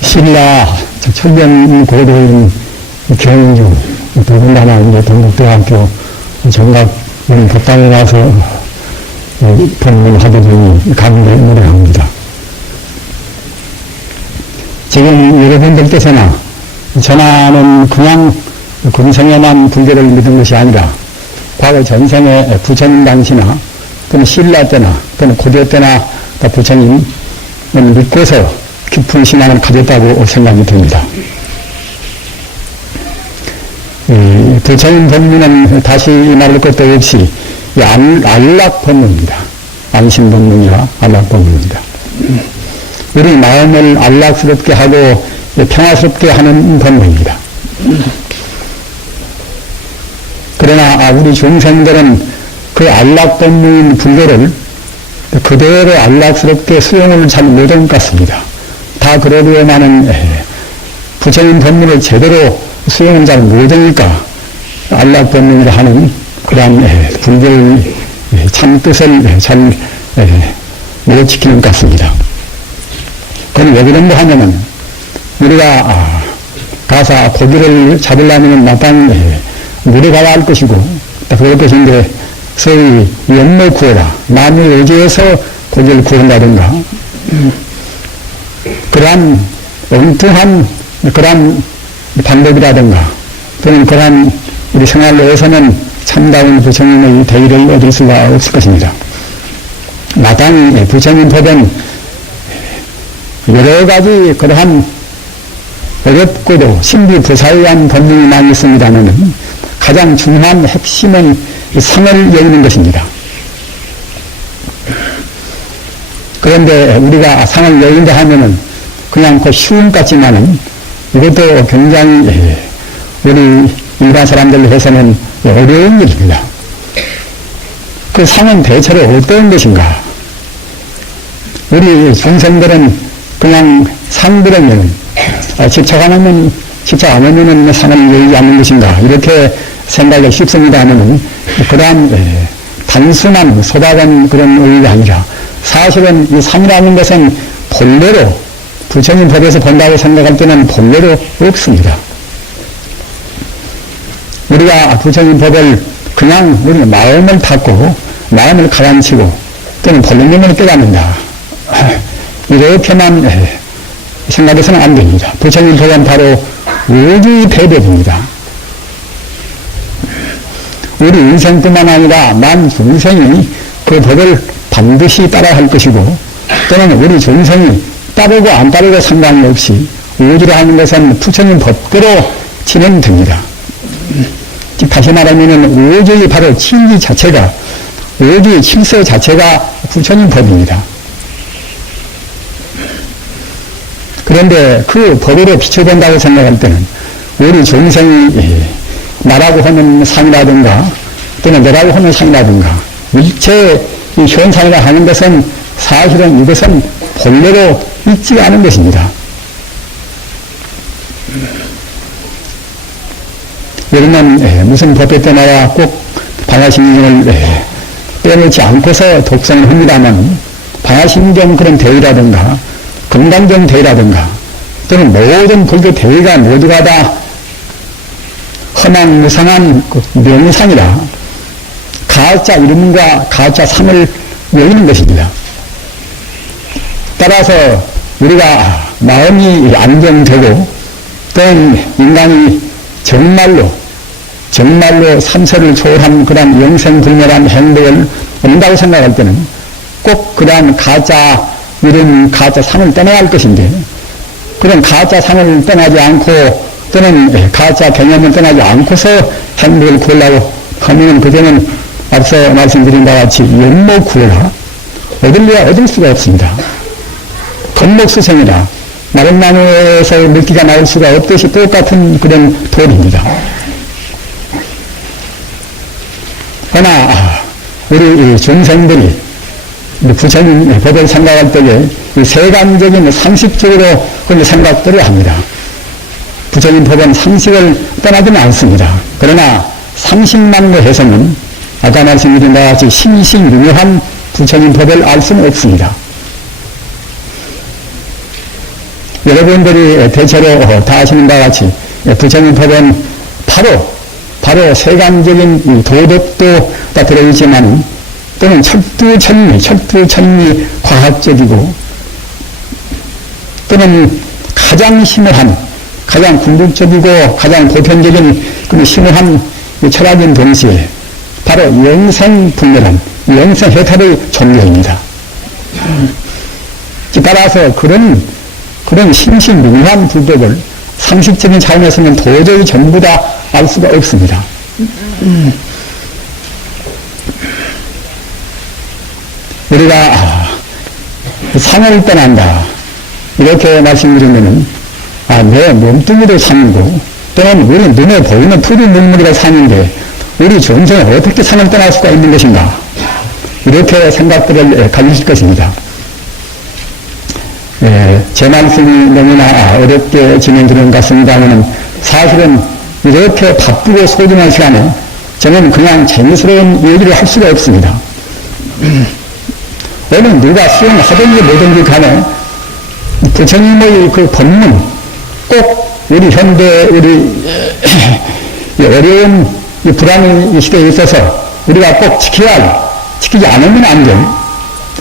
신라 천년 고도인 경주, 더군다나 이제 동국대학교 정각 법당에 가서 법문하다 보니 감동을 노래합니다. 지금 여러분들께서나 전하는 그냥 금생에만 불교를 믿은 것이 아니라 과거 전생에 부처님 당시나 또는 신라 때나 또는 고려 때나 부처님을 믿고서 깊은 신앙을 가졌다고 생각이 듭니다. 부처님 법문은 다시 말할 것도 없이 안락 법문입니다. 안심 법문이와 안락 법문입니다. 우리 마음을 안락스럽게 하고 평화스럽게 하는 법문입니다. 그러나 우리 중생들은 그 안락 법문인 불교를 그대로 안락스럽게 수용을 잘 못한 것 같습니다. 다 그러려면은 부처님 법문을 제대로 수용을 잘 못하니까 안락 법문이라 하는 그러한 불교의 참 뜻을 잘 못 지키는 것 같습니다. 그건 왜 그런가 하면은 우리가 가서 고기를 잡으려면 마땅히 물에 가야 할 것이고 그럴 것인데 소위 연못 구워라 나무 의지에서 고기를 구운다든가 그러한 엉뚱한 그러한 방법이라든가 또는 그러한 우리 생활로에서는 참다운 부처님의 대의를 얻을 수가 없을 것입니다. 마땅히 부처님 법은 여러 가지 그러한 어렵고도 신비부사의한 법문이 많이 있습니다만 가장 중요한 핵심은 상을 여의는 것입니다. 그런데 우리가 상을 여인다 하면은 그냥 그 쉬운 것 같지만은 이것도 굉장히 우리 일반 사람들로 해서는 어려운 일입니다. 그 상은 대체로 어떤 것인가? 우리 중생들은 그냥 상 들으면 집착 안 하면은 상을 여의지 않는 것인가? 이렇게 생각이 쉽습니다 하면은 그러한 단순한 소박한 그런 의의가 아니라 사실은 이 상이라는 것은 본래로 부처님 법에서 본다고 생각할 때는 본래로 없습니다. 우리가 부처님 법을 그냥 우리 마음을 닫고 마음을 가라앉히고 또는 본능을 깨닫는다. 이렇게만 생각해서는 안 됩니다. 부처님 법은 바로 우주의 대법입니다. 우리 인생뿐만 아니라 만 중생이 그 법을 반드시 따라야 할 것이고 또는 우리 중생이 따르고 안 따르고 상관이 없이 우주라 하는 것은 부처님 법대로 진행됩니다. 다시 말하면 우주의 바로 진리 자체가 우주의 질서 자체가 부처님 법입니다. 그런데 그 법으로 비춰본다고 생각할 때는 우리 중생이 나라고 하는 상이라든가 또는 너라고 하는 상이라든가 일체 이 현상이라 하는 것은 사실은 이것은 본래로 있지가 않은 것입니다. 여러분 무슨 법에 떠나야 꼭 방화심경을 빼놓지 않고서 독성을 합니다만 방화심경 그런 대의라든가 금강경 대의라든가 또는 모든 불교 대의가 모두가 다 허망무상한 명상이라 가짜 이름과 가짜 삶을 여기는 것입니다. 따라서 우리가 마음이 안정되고 또는 인간이 정말로 삼세를 초월한 그런 영생불멸한 행복을 얻는다고 생각할 때는 꼭 그러한 가짜 이름, 가짜 상을 떠나야 할 것인데 그런 가짜 상을 떠나지 않고 또는 가짜 개념을 떠나지 않고서 행복을 구하려고 하면 그때는 앞서 말씀드린 바와 같이 연못 구하라 얻을래야 얻을 수가 없습니다. 건목수생이라 마른 나무에서 물기가 나올 수가 없듯이 똑같은 그런 돌입니다. 그러나 우리 중생들이 부처님 법을 생각할 때에 이 세간적인 상식적으로 그런 생각들을 합니다. 부처님 법은 상식을 떠나지는 않습니다. 그러나 상식만로 해서는 아까 말씀드린 바와 같이 신신유명한 부처님 법을 알 수는 없습니다. 여러분들이 대체로 다 아시는 바와 같이 부처님법은 바로 세간적인 이 도덕도 다 들어있지만 또는 철두천리 과학적이고 또는 가장 심오한, 가장 궁극적이고 가장 보편적인 그런 심오한 철학인 동시에 바로 영생분별한 영생해탈의 종교입니다. 따라서 그런 신신무한 불법을 상식적인 차원에서는 도저히 전부 다 알 수가 없습니다. 우리가 상을 떠난다 이렇게 말씀드리면은 내 몸뚱이도 상이고 또는 우리 눈에 보이는 푸른 눈물이가 상인데 우리 정성에 어떻게 상을 떠날 수가 있는 것인가 이렇게 생각들을 가지실 것입니다. 제 말씀이 너무나 어렵게 진행되는 것 같습니다만 사실은 이렇게 바쁘고 소중한 시간에 저는 그냥 재미스러운 얘기를 할 수가 없습니다. 오늘 누가 수행하든지 뭐든지 간에 부처님의 그 법문 꼭 우리 현대 우리 어려운 불안한 시대에 있어서 우리가 꼭 지키지 않으면 안 될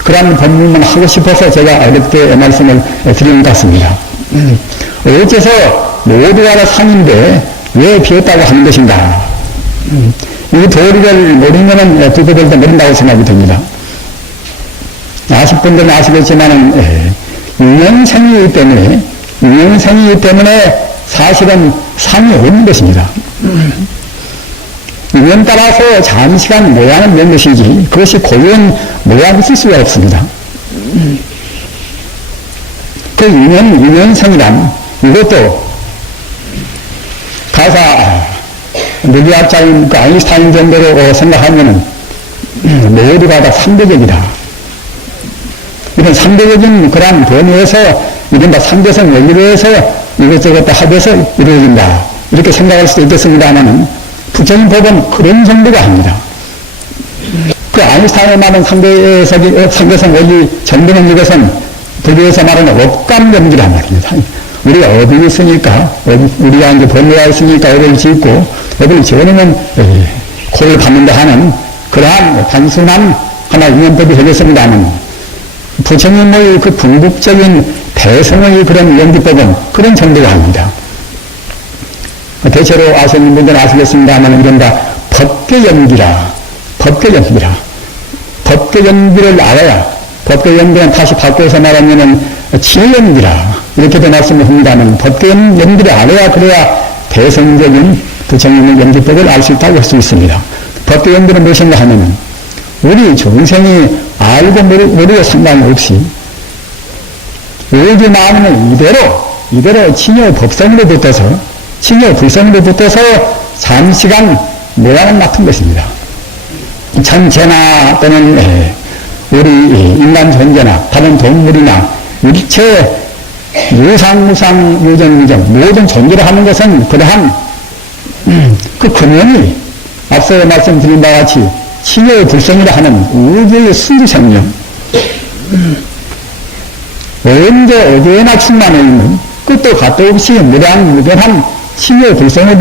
그런 법문만 하고 싶어서 제가 어렵게 말씀을 드리는 것 같습니다. 어째서 모두가 다 상인데 왜 비었다고 하는 것인가? 이 도리를 모르면은 불법을 모른다고 생각이 듭니다. 아실 분들은 아시겠지만은 유명생이기 때문에 사실은 상이 없는 것입니다. 유명 따라서 잠시간 모양은 몇 것이지 그것이 고유한 모양이 있을 수가 없습니다. 그 유명생이란 이것도 가사 물리학자인 그 아인슈타인 정도로 생각하면은 모두가 다 상대적이다. 이런 상대적인 그런 범위에서 이른바 상대성 원리로해서 이것저것 다 합해서 이루어진다. 이렇게 생각할 수도 있겠습니다만은 부처님 법은 그런 정도가 아닙니다. 그 아인슈타인의 말은 상대성 원리 정도는 이것은 불교에서 말하는 업감정기란 말입니다. 우리가 업이 있으니까, 우리가 이제 번뇌가 있으니까 업을 짓고, 업을 지어내면 고를 받는다 하는 그러한 단순한 하나 인연법이 되겠습니다만, 부처님의 그 궁극적인 대성의 그런 연기법은 그런 정도가 아닙니다. 대체로 아시는 분들은 아시겠습니다만, 이른바 법계연기라. 법계연기를 알아야, 법계연기는 다시 바꿔서 말하면은 진연기라. 이렇게도 말씀을 합니다만, 법계연기를 알아야 그래야 대성적인 부처님의 연기법을 알 수 있다고 할 수 있습니다. 법계연기는 무엇인가 하면은, 우리 중생이 알고 모르고 상관이 없이, 우리 마음은 이대로 칭여 법성으로 붙어서, 칭여 불성으로 붙어서 잠시간 모양을 맡은 것입니다. 천체나 또는 우리 인간 존재나 다른 동물이나 일체 유상, 유정 모든 존재를 하는 것은 그러한 그 근원이 앞서 말씀드린 바와 같이 칭여 불성이라 하는 우주의 순수생명 언제 어디에나 충만해 있는 끝도 갓도 없이 무량무변한 칭여 불성에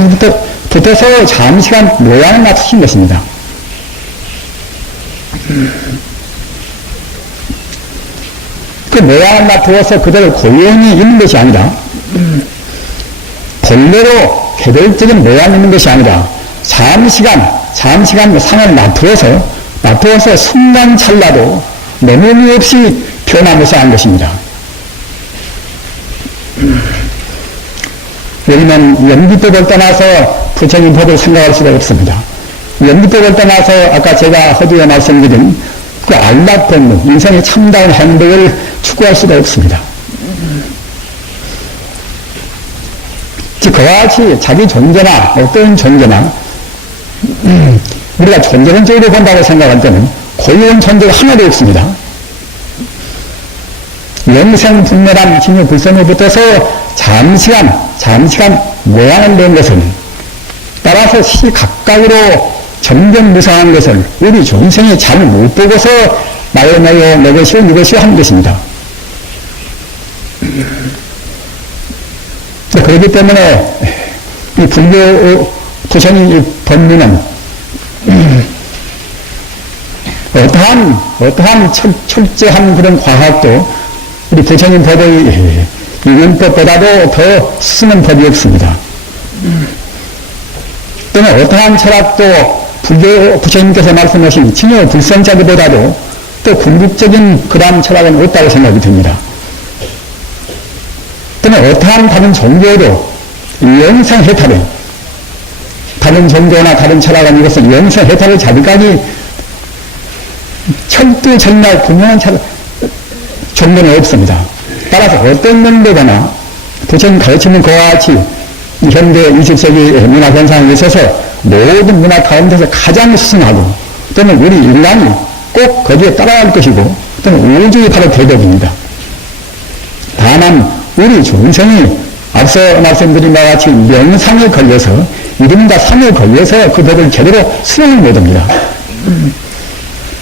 붙어서 잠시간 모양을 맞추신 것입니다. 그 모양을 맞추어서 그대로 고연히 있는 것이 아니라 본래로 개별적인 모양이 있는 것이 아니라 잠시간 상을 맞추어서 순간 찰나도 매몰이 없이 변하면서 한 것입니다. 여기는 연기법을 떠나서 부처님 법을 생각할 수가 없습니다. 연기법을 떠나서 아까 제가 허두에 말씀드린 그 안락법문, 인생의 참다운 행복을 추구할 수가 없습니다. 즉 그와 같이 자기 존재나 어떤 존재나 우리가 존재론적으로 본다고 생각할 때는 고유한 존재가 하나도 없습니다. 영생분멸한 징후 불성에 붙어서 잠시간 모양을 낸 것은 따라서 시각각으로 점점 무상한 것을 우리 중생이 잘 못 보고서 나요 내 것이요 네 것이요 하는 것입니다. 그렇기 때문에 이 불교 부처님 이 법문은 어떠한 철저한 그런 과학도 우리 부처님 법의 이윤법보다도 더 쓰는 법이 없습니다. 또는 어떠한 철학도 불교 부처님께서 말씀하신 진여 불성자기보다도 또 궁극적인 그러한 철학은 없다고 생각이 듭니다. 또는 어떠한 다른 종교도 영생해탈을, 다른 종교나 다른 철학은 이것은 영생해탈을 자기까지 철두철미하고 분명한 종교는 없습니다. 따라서 어떤 면도거나 부처님 가르치는 그와 같이 현대 20세기 문화 현상에 있어서 모든 문화 가운데서 가장 수승하고 또는 우리 인간이 꼭 거기에 따라갈 것이고 또는 우주의 바로 대덕입니다. 다만 우리 중생이 앞서 말씀드린 바와 같이 명상에 걸려서 이른바 상에 걸려서 그 법을 제대로 수행을 못합니다.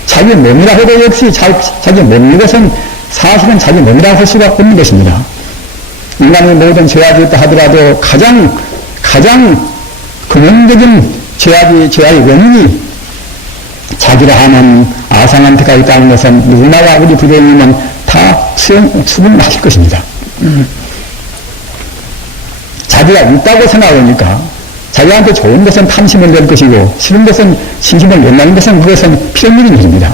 자기 몸이라 해도 역시 자기 몸 이것은 사실은 자기 몸이라고 할 수가 없는 것입니다. 인간의 모든 죄악이 있다 하더라도 가장 근원적인 죄악의 원인이 자기라 하는 아상한테가 있다는 것은 누구나가 우리 부처님은 다 수긍하실 것입니다. 자기가 있다고 생각하니까 자기한테 좋은 것은 탐심을 낼 것이고 싫은 것은 신심을 낸다는 것은 그것은 필연적인 일입니다.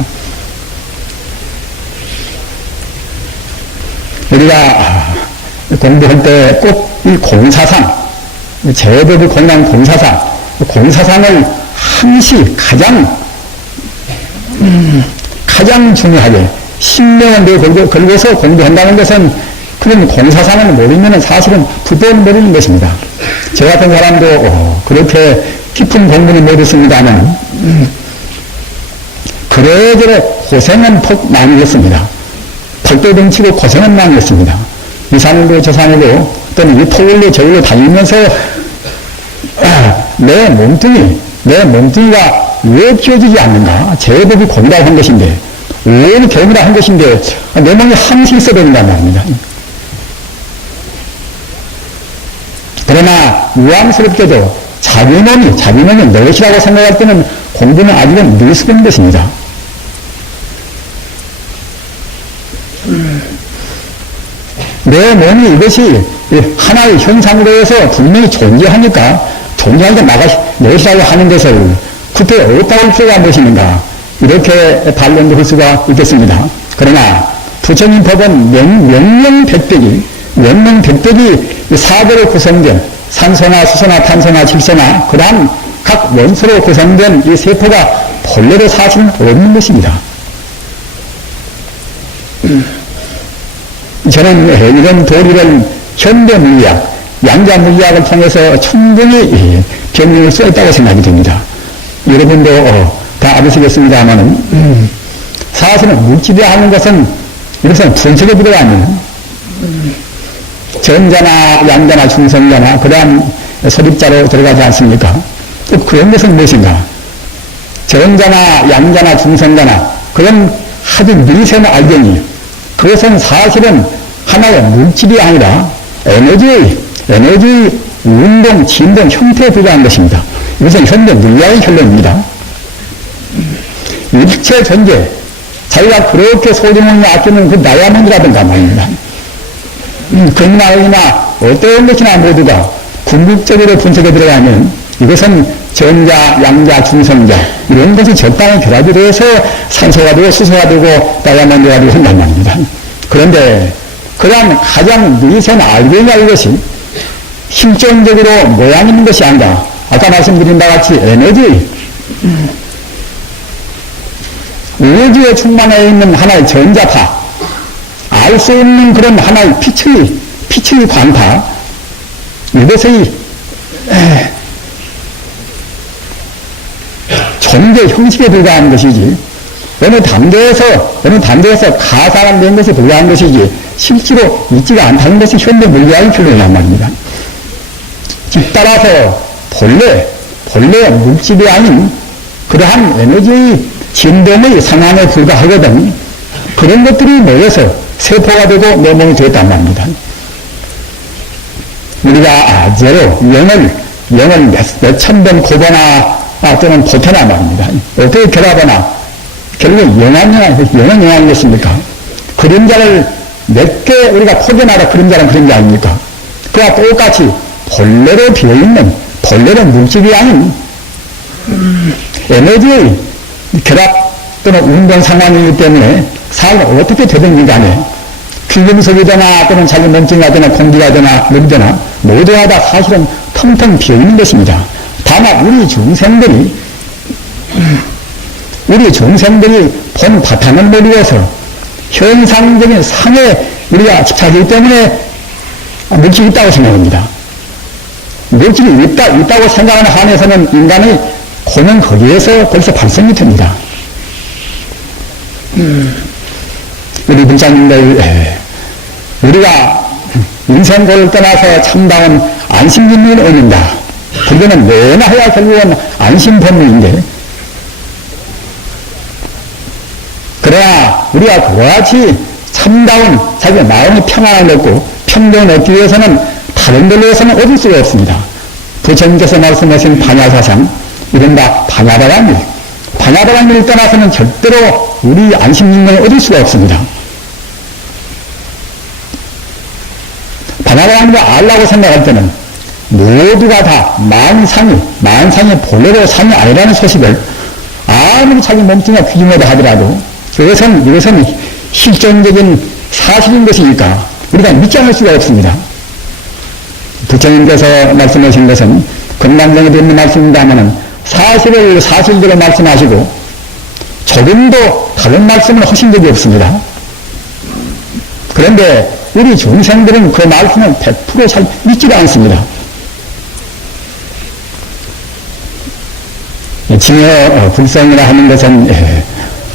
우리가 공부할 때 꼭 이 공사상, 제법을 공부한 공사상을 항시 가장 중요하게 신명을 걸고서 공부한다는 것은 그런 공사상을 모르면 사실은 부패를 모르는 것입니다. 저 같은 사람도 그렇게 깊은 공부는 못했습니다만 그래저래 고생은 많이 했습니다. 덕도 덩치고 고생은 많이 했습니다. 이 산으로 저 산으로 또는 이 토굴로 저굴로 다니면서 내 몸뚱이가 왜 키워지지 않는가? 제법이 공이라고 한 것인데 왜 경이라 한 것인데 내 몸이 항상 있어야 된단 말입니다. 그러나 유황스럽게도 자기 몸이 내 것이라고 생각할 때는 공부는 아직은 미숙한 것입니다. 내 몸이 이것이 하나의 현상으로 해서 분명히 존재하니까 내 것이라고 하는 것을 그때 어디다 올 필요가 무엇인가 이렇게 반론도 할 수가 있겠습니다. 그러나 부처님 법은 명명백백이 사대로 구성된 산소나 수소나 탄소나 질소나 그러한 각 원소로 구성된 이 세포가 본래로 사실은 없는 것입니다. 저는 이런 도리를 현대 물리학, 양자 물리학을 통해서 충분히 변명을 쏘였다고 생각이 됩니다. 여러분도 다 아시겠습니다만은 사실은 물질이 하는 것은 이것은 분석에 들어가면 전자나 양자나 중성자나 그러한 설입자로 들어가지 않습니까? 또 그런 것은 무엇인가? 전자나 양자나 중성자나 그런 아주 미세한 알갱이 그것은 사실은 하나의 물질이 아니라 에너지의 운동, 진동, 형태에 불과한 것입니다. 이것은 현대 물리학의 결론입니다. 일체 전제, 자기가 그렇게 소중히 아끼는 그 다이아몬드라든가 말입니다. 금나이나 어떤 것이나 모두가 궁극적으로 분석에 들어가면 이것은 전자, 양자, 중성자 이런 것이 적당히 결합이 되어서 산소가 되고 수소가 되고 다이아몬드가 되고 한단 말입니다. 그런데 그러한 가장 미세한 알갱이가 이것이 실존적으로 모양 있는 것이 아니라 아까 말씀드린 바와 같이 에너지 우주에 충만해 있는 하나의 전자파 알 수 없는 그런 하나의 피치의 광파 이것의 존재 형식에 불과한 것이지 어느 단계에서 가상을 낸 것에 불과한 것이지 실제로 있지가 않다는 것이 현대 물리학의 결론이란 말입니다. 즉 따라서 본래 물질이 아닌 그러한 에너지의 진동의 상황에 불과하거든 그런 것들이 모여서 세포가 되고 내 몸이 되었단 말입니다. 우리가 제로, 0을 몇천 번 곱하나 또는 보태나 말입니다. 어떻게 결합하나? 결국 영은 것입니까? 그림자를 몇 개 우리가 포개나라 그림자는 그림자 아닙니까? 그와 똑같이 본래로 비어있는, 본래로 물질이 아닌 에너지의 결합 또는 운동 상황이기 때문에 사람은 어떻게 되든지 간에 귀금속이거나 또는 자기 몸뚱이가 공기가 되나 물이거나 모두가 다 사실은 텅텅 비어있는 것입니다. 다만 우리 중생들이 본 바탕을 모르고서 현상적인 상에 우리가 집착하기 때문에 물질이 있다고 생각합니다. 물질이 있다고 생각하는 한에서는 인간의 고는 거기에서 벌써 발생이 됩니다. 우리 불자님들, 우리가 인생고를 떠나서 참다운 안심진리를 얻는다. 그거는 뭐나 해야 결국은 안심법문인데, 그러나 우리가 그와 같이 참다운 자기 마음의 평안을 얻고 평정을 얻기 위해서는 다른 걸로 해서는 얻을 수가 없습니다. 부처님께서 말씀하신 반야사상, 이른바 반야다란 일, 반야다란 일을 떠나서는 절대로 우리 안심진리를 얻을 수가 없습니다. 반야다란 일을 알라고 생각할 때는 모두가 다 만상이 본래로 상이 아니라는 소식을 아무리 자기 몸뚱이가 귀중하다 하더라도 이것은 실존적인 사실인 것이니까 우리가 믿지 않을 수가 없습니다. 부처님께서 말씀하신 것은 금강경에 있는 말씀입니다마는 사실을 사실대로 말씀하시고 조금도 다른 말씀을 하신 적이 없습니다. 그런데 우리 중생들은 그 말씀을 100% 잘 믿지도 않습니다. 징여 불성이라 하는 것은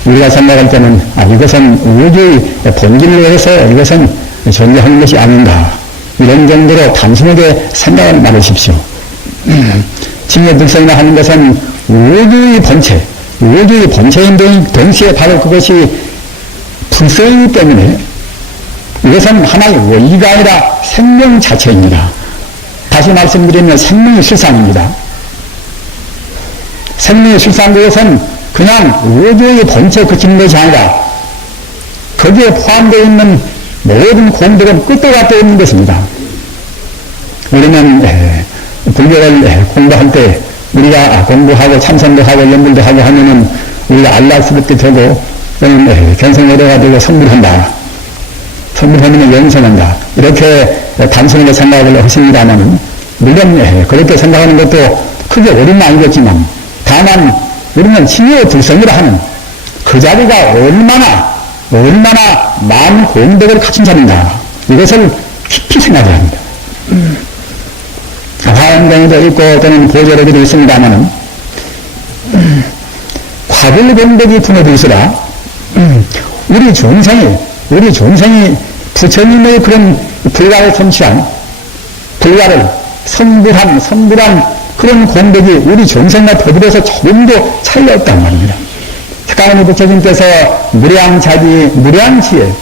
우리가 생각할 때는 이것은 우주의 본질로 해서 이것은 존재하는 것이 아닌가, 이런 정도로 단순하게 생각을 말하십시오. 징여 불성이라 하는 것은 우주의 본체인 동시에 바로 그것이 불성이기 때문에 이것은 하나의 원리가 아니라 생명 자체입니다. 다시 말씀드리면 생명의 실상입니다. 생명의 실상, 그것은 그냥 우주의 본체에 그치는 것이 아니라 거기에 포함되어 있는 모든 공덕은 끝도 갖다 있는 것입니다. 우리는 불교를 공부할 때 우리가 공부하고 참선도 하고 연불도 하고 하면은 우리가 알라스럽게 되고 또는 견성어려가 되고 성불하면 영생한다, 이렇게 단순하게 생각을 하십니다만은 물론 그렇게 생각하는 것도 크게 옳은 아니겠지만, 다만 우리는 징여 불성이라 하는 그 자리가 얼마나 많은 공덕을 갖춘 자리인가, 이것을 깊이 생각해야 합니다. 화엄경에도 있고 또는 고조록에도 있습니다마는 과길 공덕이 품어들으시라 우리 중생이 부처님의 그런 불가를 성취한, 불가를 선불한 그런 공덕이 우리 중생과 더불어서 조금도 차이가 없단 말입니다. 특강의 부처님께서 무량치에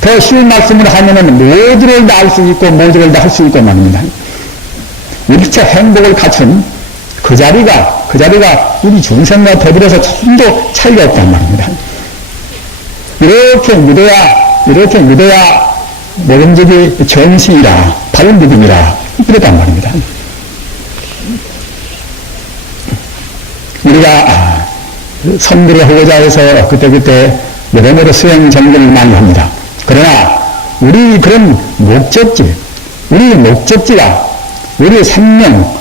더 쉬운 말씀을 하면은 모두를 다 알 수 있고 모두를 다 할 수 있고 말입니다. 일체 행복을 갖춘 그 자리가 우리 중생과 더불어서 조금도 차이가 없단 말입니다. 이렇게 믿어야 모범적이 정신이라, 바른 믿음이라, 그랬단 말입니다. 우리가 선물을 하고자 해서 그때그때 여러모로 수행 정진을 많이 합니다. 그러나 우리 그런 목적지가 우리 생명,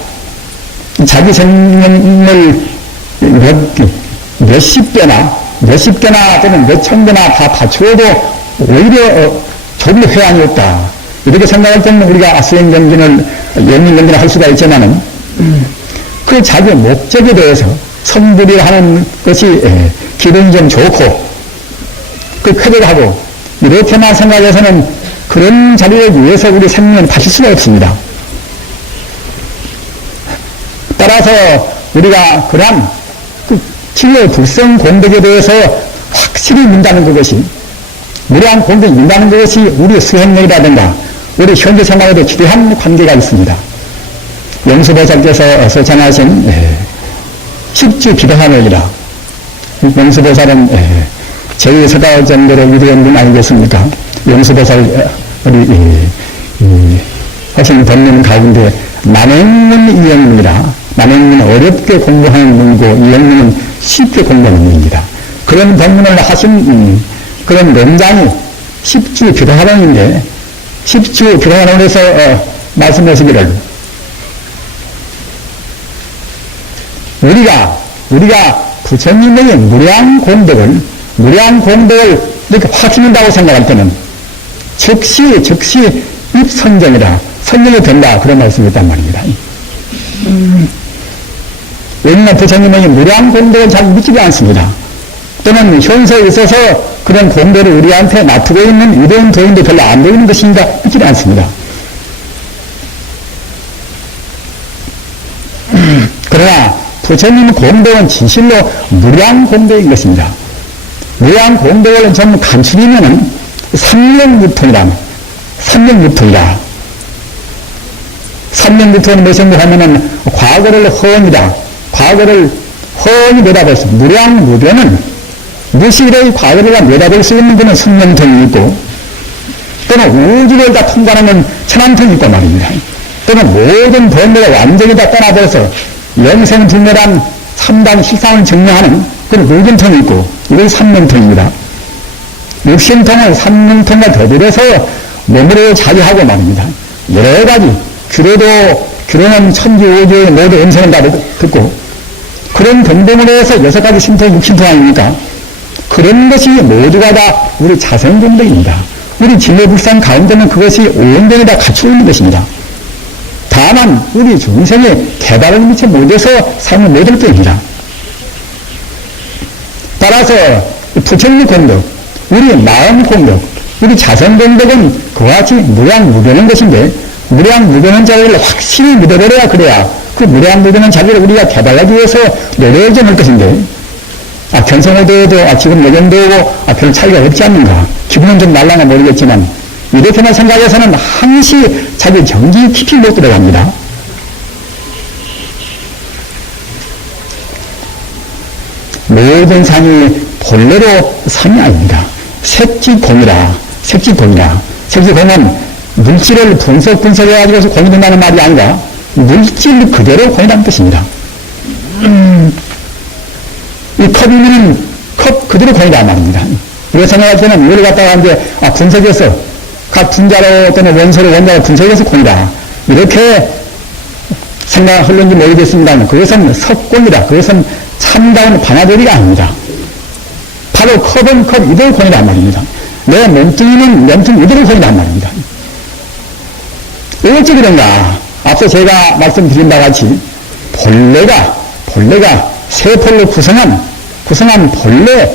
자기 생명을 몇십 개나 또는 몇천 개나 다 바쳐도 오히려 조금 더 회한이 없다, 이렇게 생각할 때는 우리가 수행 정진을, 연민 정진을 할 수가 있지만은 그 자기 목적에 대해서 선불이 하는 것이 기분이 좀 좋고 그 쾌적하고 이렇게만 생각해서는 그런 자리를 위해서 우리 생명을 바칠 수가 없습니다. 따라서 우리가 그러한 그 징여 불성 공덕에 대해서 확실히 민다는 그것이, 무량한 공덕이 민다는 그것이 우리 수행력이라든가 우리 현재 생활에도 기대한 관계가 있습니다. 영수보살께서 소찬하신 십주 비도하늘이라. 영수보살은 제일 서다 정도로 위대한 분 아니겠습니까? 영수보살 우리 하신 법문 가운데 남행문 이행문이라. 남행문은 어렵게 공부하는 문이고 이행문은 쉽게 공부하는 문입니다. 그런 법문을 하신 그런 논장이 십주 비도하론인데 십주 비도하론에서 말씀하시기를 우리가 부처님의 무량 공덕을 이렇게 확신한다고 생각할 때는 즉시 입선정이다. 선정이 된다. 그런 말씀이 있단 말입니다. 우리는 부처님의 무량 공덕을 잘 믿지도 않습니다. 또는 현세에 있어서 그런 공덕을 우리한테 놔두고 있는 이런 도인도 별로 안 보이는 것인가 믿지 않습니다. 그러나 부처님 공덕은 진실로 무량 공덕인 것입니다. 무량 공덕을 전부 간추리면은 삼명유통이라. 삼명유통은 무엇인가 하면은 과거를 허언이 내다볼 수, 무량무변은 무시의 과거를 내다볼 수 있는 그는 삼명통이 있고, 또는 우주를 다 통과하는 천안통이 있단 말입니다. 또는 모든 범례가 완전히 다 떠나버려서 영생불멸한 참단 실상을 증명하는 그런 의견통이 있고, 이건 삼명통입니다. 육신통은 삼명통과 더불어서 몸으로 자유하고 말입니다. 여러 가지 규로는 천지우주의 모든 음성을 다 듣고, 그런 등등으로 해서 6가지 신통, 육신통 아닙니까? 그런 것이 모두가 다 우리 자생공덕입니다. 우리 진로불상 가운데는 그것이 온전히 다 갖추고 있는 것입니다. 다만 우리 중생의 개발을 미처 못해서 삶을 못할 때입니다. 따라서 부처님 공덕, 우리 마음 공덕, 우리 자성 공덕은 그와 같이 무량무변한 것인데, 무량무변한 자리를 확실히 믿어버려야 그래야 그 무량무변한 자리를 우리가 개발하기 위해서 노력을 좀 할 것인데, 견성호도도 지금 내견도고 별 차이가 없지 않는가. 기분은 좀 날라나 모르겠지만 이렇게만 생각해서는 항시 자기 정기 깊이 못 들어갑니다. 모든 상이 본래로 상이 아닙니다. 색지공이라. 색지공은 물질을 분석해가지고 공이 된다는 말이 아니라 물질 그대로 공이라는 뜻입니다. 이 컵이면 컵 그대로 공이란 말입니다. 우리가 생각할 때는 물을 갖다가 이제 분석해서 각 분자로 또는 원소로 원자로 분석해서 공이다. 이렇게 생각하는지 모르겠습니다만 그것은 석공이다. 그것은 참다운 반화조리가 아닙니다. 바로 컵은 컵 이대로 공이란 말입니다. 내 몸뚱이는 몸뚱이 이대로 공이란 말입니다. 왜 어찌 그런가? 앞서 제가 말씀드린 바와 같이 본래가 세폴로 구성한 본래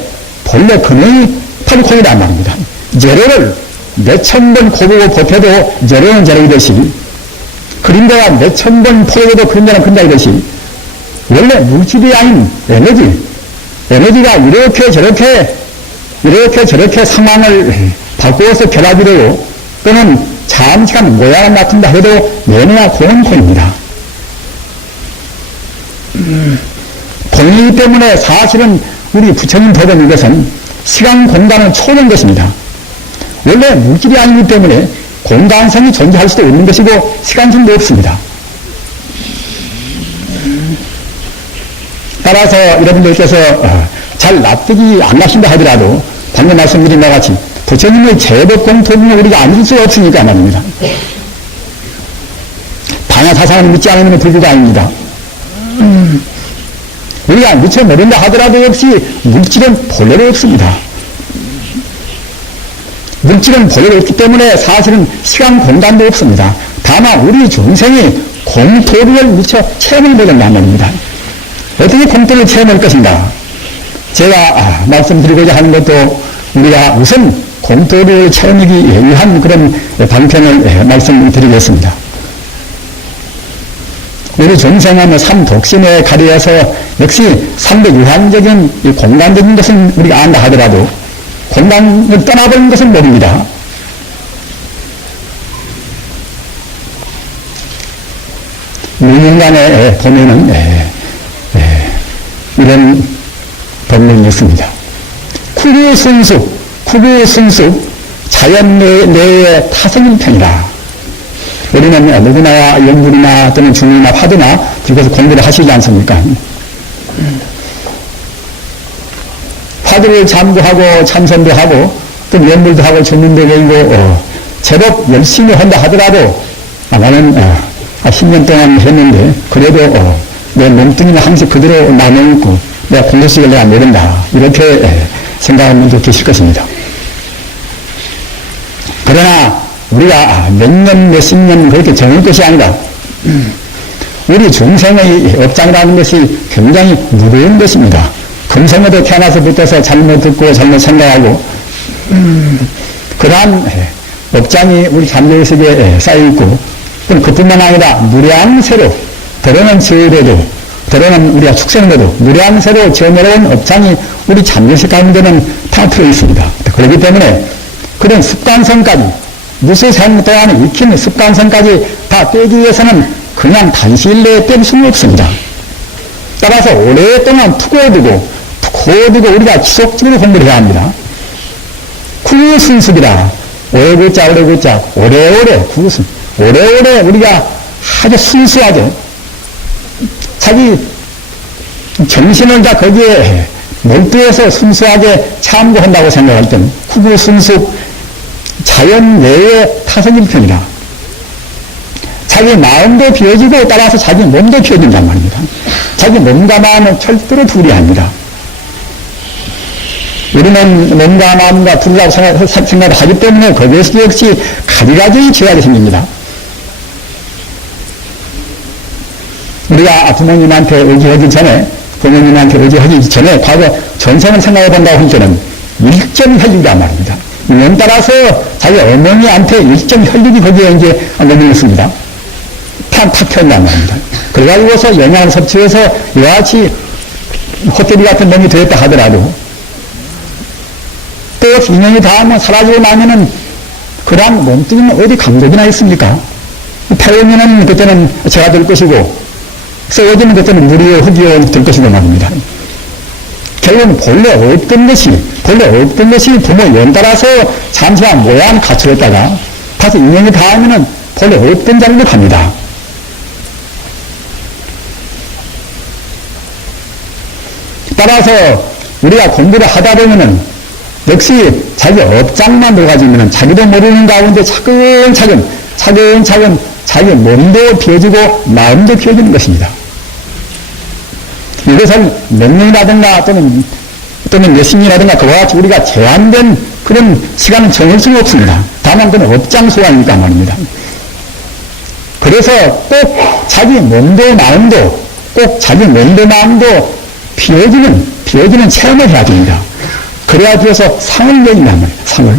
근원이 바로 공이란 말입니다. 제로를 몇천 번 고보고 보태도 제로는 제로이듯이, 그림자가 몇천 번 포개도 그림자는 그림자이듯이, 원래 물질이 아닌 에너지가 이렇게 저렇게 상황을 바꾸어서 결합이 또는 잠시간 모양을 맡은다 해도 내내야 공은 공입니다. 공이기 때문에 사실은 우리 부처님 법은 이것은 시간 공간을 초월한 것입니다. 원래 물질이 아니기 때문에 공간성이 존재할 수도 없는 것이고 시간성도 없습니다. 따라서 여러분들께서 잘 납득이 안 나신다 하더라도 방금 말씀드린 바와 같이 부처님의 제법공토는 우리가 안 믿을 수가 없으니까 말입니다. 방야사상을 믿지 않으면 불교가 아닙니다. 우리가 미처 모른다 하더라도 역시 물질은 본래로 없습니다. 물질은 본래로 없기 때문에 사실은 시간 공간도 없습니다. 다만 우리 중생이 공토를 미처 체험을 못한다는 말입니다. 어떻게 공토를 체험할 것인가? 제가 말씀드리고자 하는 것도 우리가 우선 공토를 체험하기 위한 그런 방편을 말씀드리겠습니다. 우리 중생은 삼독신에 가려서 역시 삼백유한적인 이 공간적인 것은 우리가 안다 하더라도 공간을 떠나버린 것은 모릅니다. 문인간에 보면은 이런 법문이 있습니다. 구구순수 자연 내의 타성일편이라. 우리는 누구나 영불이나 또는 중이나 화두나 그것을 공부를 하시지 않습니까? 화두를 잠구하고 참선도 하고 또 연불도 하고 전문도 배우고 제법 열심히 한다 하더라도 나는 10년 동안 했는데 그래도 내 몸뚱이는 항상 그대로 남아있고 내가 공부식을 내가 모른다 이렇게 생각하는 분도 계실 것입니다. 그러나 우리가 몇 년 몇십 년 그렇게 정할 것이 아니라 우리 중생의 업장이라는 것이 굉장히 무거운 것입니다. 금생에도 태어나서부터서 잘못 듣고 잘못 생각하고 그러한 업장이 우리 잠재의 세계에 쌓여있고 그뿐만 아니라 무량세로 때로는 저희로도 때로는 우리가 축생로도 무량세로 저내려온 업장이 우리 잠재의 가운데는 다 들어있습니다. 그렇기 때문에 그런 습관성까지 무수생 동안에 익힌 습관성까지 다 떼기 위해서는 그냥 단시일 내에 뗄 수는 없습니다. 따라서 오랫동안 투고두고 우리가 지속적으로 공부를 해야 합니다. 구순숙이라 오래오래 구순 오래오래 우리가 아주 순수하게 자기 정신을 다 거기에 몰두해서 순수하게 참고한다고 생각할 때는 구구순숙 자연 내의 타성일편이라. 자기 마음도 비워지고 따라서 자기 몸도 비워진단 말입니다. 자기 몸과 마음은 절대로 둘이 아니라 우리는 몸과 마음과 둘이라고 생각을 하기 때문에 거기에서 역시 가지가지 제약이 생깁니다. 우리가 부모님한테 의지하기 전에 과거 전생을 생각해 본다고 할 때는 일점 혈육이란 말입니다. 인연 따라서 자기 어머니한테 일점 혈육이 거기에 이제 넘어있습니다. 탁 튀어난 말입니다. 그래가지고서 영양을 섭취해서 이와 같이 헛되리 같은 몸이 되었다 하더라도 또 인연이 닿으면 사라지고 나면은 그러한 몸뚱이는 어디 강독이나 있습니까? 태우면은 그때는 제가 될 것이고 썩어지면 그때는 물이요 흙이요 될 것이고 말입니다. 결국은 본래 없던 것이 부모 연 따라서 잠시만 모양을 갖추었다가 다시 인연이 닿으면은 본래 없던 자리로 갑니다. 따라서 우리가 공부를 하다 보면은 역시 자기 업장만 들어가지면은 자기도 모르는 가운데 차근차근 자기 몸도 비워지고 마음도 비워지는 것입니다. 이것을 몇 년이라든가 또는 몇십 년이라든가 그와 같이 우리가 제한된 그런 시간은 정할 수가 없습니다. 다만 그는 업장 소환이니까 말입니다. 그래서 꼭 자기 몸도 마음도 비워지는 체험을 해야 됩니다. 그래야 비해서 상을 내린단 말이에요. 상을.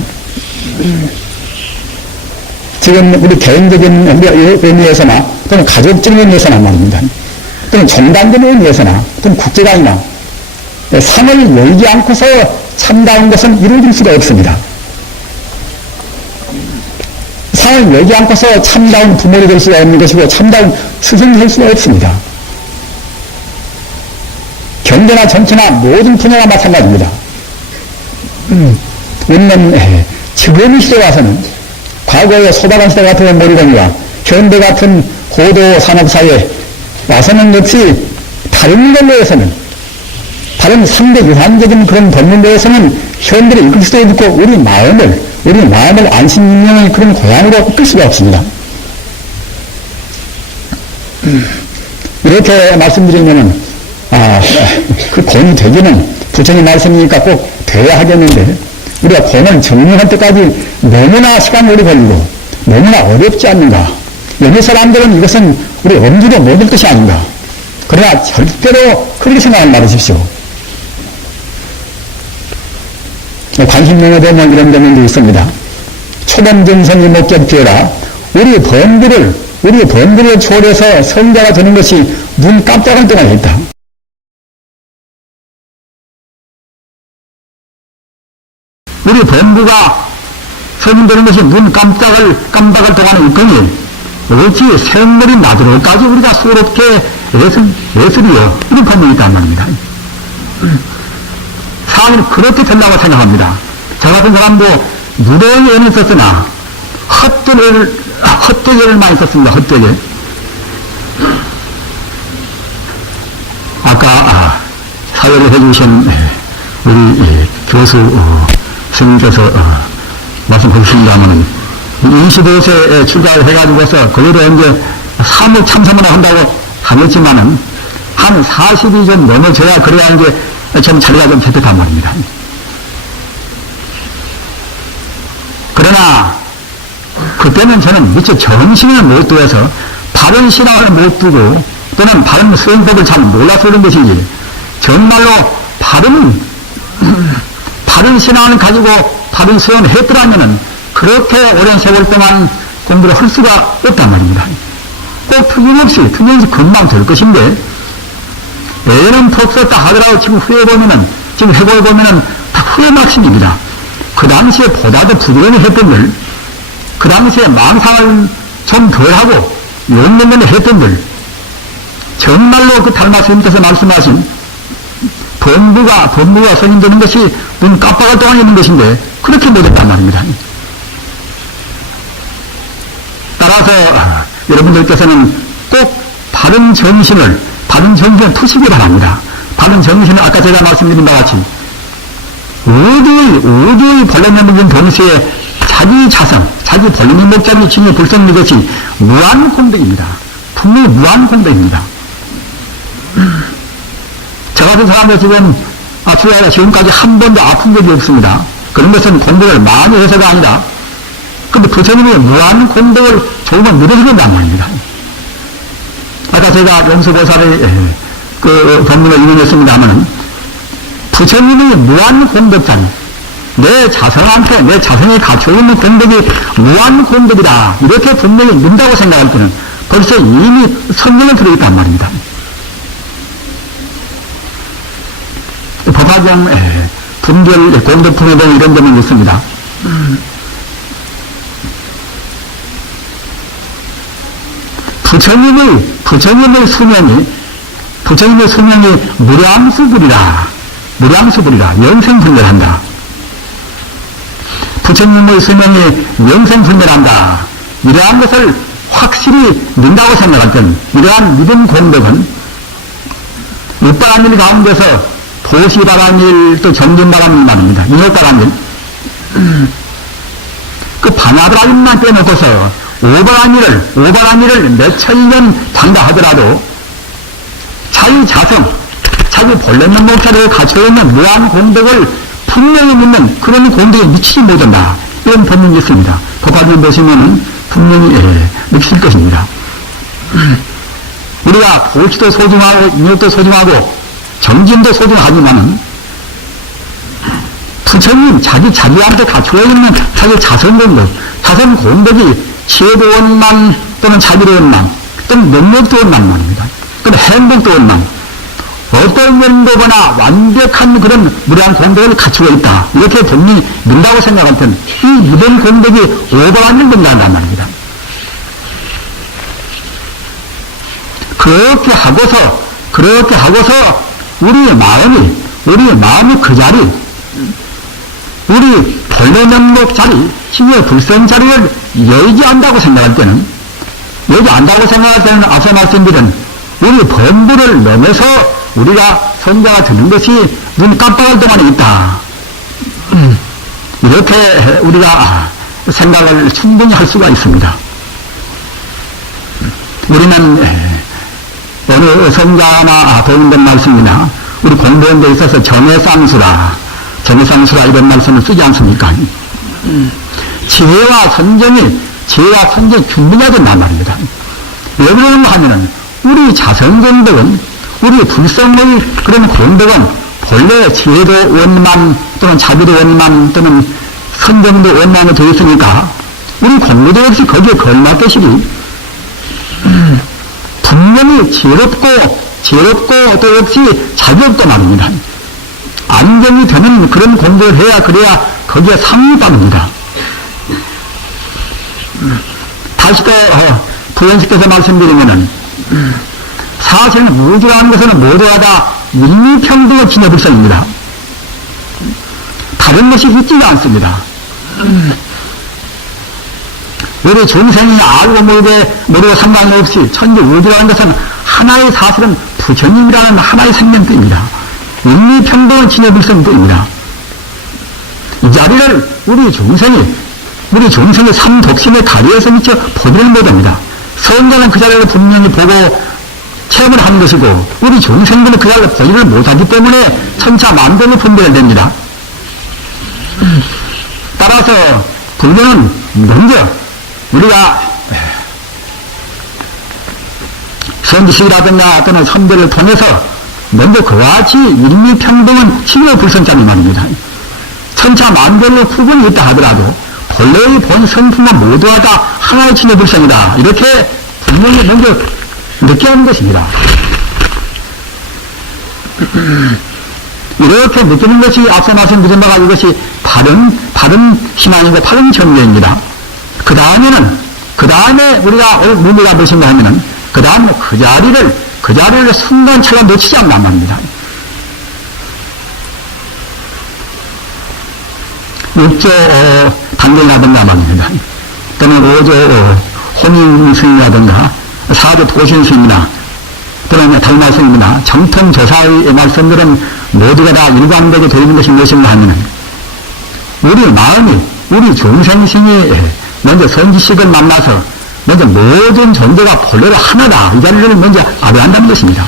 지금 우리 개인적인 의미에서나 또는 가족적인 의미에서나 말입니다. 또는 종단적인 의미에서나 또는 국제관이나 상을 열지 않고서 참다운 것은 이루어질 수가 없습니다. 상을 열지 않고서 참다운 부모가 될 수가 없는 것이고 참다운 스승이 될 수가 없습니다. 경제나 정치나 모든 분야가 마찬가지입니다. 우리는 지금 시대 와서는 과거의 소박한 시대 같은 몰이거니와 현대 같은 고도 산업사회 와서는 역시 다른 걸로에서는 다른 상대 유한적인 그런 법문대에서는 현대를 이끌 수도 없고 우리 마음을 안심인명의 그런 고향으로 이끌 수가 없습니다. 이렇게 말씀드리면은 그 공이 되기는 부처님 말씀이니까 꼭 돼야 하겠는데 우리가 공을 정리할 때까지 너무나 시간 오래 걸리고 너무나 어렵지 않는가. 여기 사람들은 이것은 우리 엄두도 못할 것이 아닌가. 그러나 절대로 그렇게 생각하지 말으십시오. 관심명에도 이런 대목도 있습니다. 초범정성이 목격되어라. 우리 범들을 초월해서 성자가 되는 것이 눈 깜짝할 때가 있다. 우리 범부가 성되는 것이 눈 깜박을 동안에 있거니 어찌 새머리 나도록까지 우리가 수롭게 예술이요. 이런 법문이 있단 말입니다. 사람이 그렇게 된다고 생각합니다. 저 같은 사람도 무대에 애는 썼으나 헛되게를 많이 썼습니다. 헛되게. 아까 사회를 해주신 우리 교수 스님께서 말씀하셨습니다마는 25세에 출가를 해가지고서 그래도 이제 사무 참선을 한다고 하겠지만은 한 40이 좀 넘어져야 그래야 이제 좀 자리가 좀 잡혔단 말입니다. 그러나 그때는 저는 미처 정신을 못 두어서 바른 신앙을 못 두고 또는 바른 수행법을 잘 몰라서 그런 것이지 정말로 바른 신앙을 가지고 바른 수행을 했더라면은 그렇게 오랜 세월 동안 공부를 할 수가 없단 말입니다. 꼭 틀림없이 금방 될 것인데 애는 푹 썼다 하더라도 지금 지금 해보면은 다 후회 막심입니다. 그 당시에 보다도 부지런히 했던 들, 그 당시에 망상을 좀 덜하고 용맹을 했던 들, 정말로 그 달마 스님께서 말씀하신 범부가 선임되는 것이 눈 깜빡할 동안 있는 것인데 그렇게 못했단 말입니다. 따라서 여러분들께서는 꼭 바른 정신을 투시기 바랍니다. 바른 정신은 아까 제가 말씀드린 바와 같이 우주의 본래념을 동시에 자기 자성, 자기 본래의 목적이 진이 불성인 것이 무한공덕입니다. 분명히 무한공덕입니다. 저 같은 사람도 지금까지 한 번도 아픈 적이 없습니다. 그런 것은 공덕을 많이 해서가 아니라 근데 부처님이 무한공덕을 조금만 누려주는단 말입니다. 아까 제가 용수보살의 그 법문을 인용했습니다만 부처님이 무한공덕자니 내 자성한테 내 자성이 갖추어 있는 공덕이 무한공덕이다 이렇게 분명히 믿는다고 생각할 때는 벌써 이미 성경에 들어있단 말입니다. 법화경 분별 공덕품에 보면 이런 점은 있습니다. 부처님의 수명이 무량수불이라 영생불멸한다. 부처님의 수명이 영생불멸한다. 이러한 것을 확실히 믿는다고 생각할 땐 이러한 믿음 공덕은 육바라밀 가운데서 도시바라밀 또 정진바라밀 말입니다. 인욕바라밀 그 반야바라밀만 빼놓고서 오바라밀을 몇천년 장다 하더라도 자기 자성, 자기 본래는 목차를 갖춰 있는 무한 공덕을 분명히 믿는 그런 공덕에 미치지 못한다. 이런 법문이 있습니다. 법화경 보시면은 분명히 미칠 것입니다. 우리가 도시도 소중하고 인욕도 소중하고 정진도 소중하지만은 부처님 자기한테 갖추어 있는 자기 자성 공덕이 지혜도 원만 또는 자비도 원만 또는 능력도 원만 말입니다. 또는 행복도 원만 어떤 면도거나 완벽한 그런 무량 공덕을 갖추고 있다. 이렇게 분명히 믿는다고 생각할 때는 이 믿음 공덕이 오버하는 건다란 말입니다. 그렇게 하고서 우리의 마음이 그 자리 우리 본래 면목 자리 신의 불성 자리를 열지 않는다고 생각할 때는 앞서 말씀드린 우리 범부를 넘어서 우리가 성자가 되는 것이 눈 깜빡할 동안에 있다. 이렇게 우리가 생각을 충분히 할 수가 있습니다. 우리는 어느 성자나 보는 것 말씀이나 우리 공부하는 데 있어서 정해상수라 이런 말씀을 쓰지 않습니까? 지혜와 선정이 충분해야 된단 말입니다. 왜 그러는가 하면은 우리 자성공덕은 우리 불성의 그런 공덕은 본래 지혜도 원만 또는 자비도 원만 또는 선정도 원만으로 되어 있으니까 우리 공부도 역시 거기에 걸맞듯이 분명히 지혜롭고 또 역시 자비롭도 말입니다. 안정이 되는 그런 공부를 그래야 거기에 상이 빠릅니다. 다시 또 부연시켜서 말씀드리면은, 사실은 우주라는 것은 모두가 다 인류평등의 진여불성입니다. 다른 것이 있지가 않습니다. 우리 중생이 알고 모르고 상관이 없이 천지 우주라는 것은 하나의 사실은 부처님이라는 하나의 생명체입니다. 인류평등의 진여불성입니다. 이 자리를 우리 중생이 삼독심의 다리에서 미쳐 보지를 못합니다. 선자는 그 자리를 분명히 보고 체험을 하는 것이고, 우리 중생들은 그 자리를 보지를 못하기 때문에 천차만별로 분별을 됩니다. 따라서 불교는 먼저 우리가 선지식이라든가 또는 선배를 통해서 먼저 그와 같이 인류평등은 진여불성자니 말입니다. 천차만별로 구분이 있다 하더라도 본래의 본 성품은 모두가 다 하나의 진여불성이다, 이렇게 분명히 먼저 느껴하는 것입니다. 이렇게 느끼는 것이 앞서 말씀드린 바가 이것이 바른 희망이고 바른 정죄입니다. 그 다음에 우리가 의미가 무엇인가 하면은, 그 다음에 그 자리를 순간처럼 놓치지 않단 말입니다. 6조 단경이라든가 말입니다. 또는 5조 혼인스님이라든가 4조 도신스님이나 또는 달마스님이나 정통조사의 말씀들은 모두가 다 일관되게 되는 것이 무엇인가 하면은, 우리 마음이, 우리 중생심이 먼저 선지식을 만나서 먼저 모든 존재가 본래로 하나다, 이 자리를 먼저 알아야 한다는 것입니다.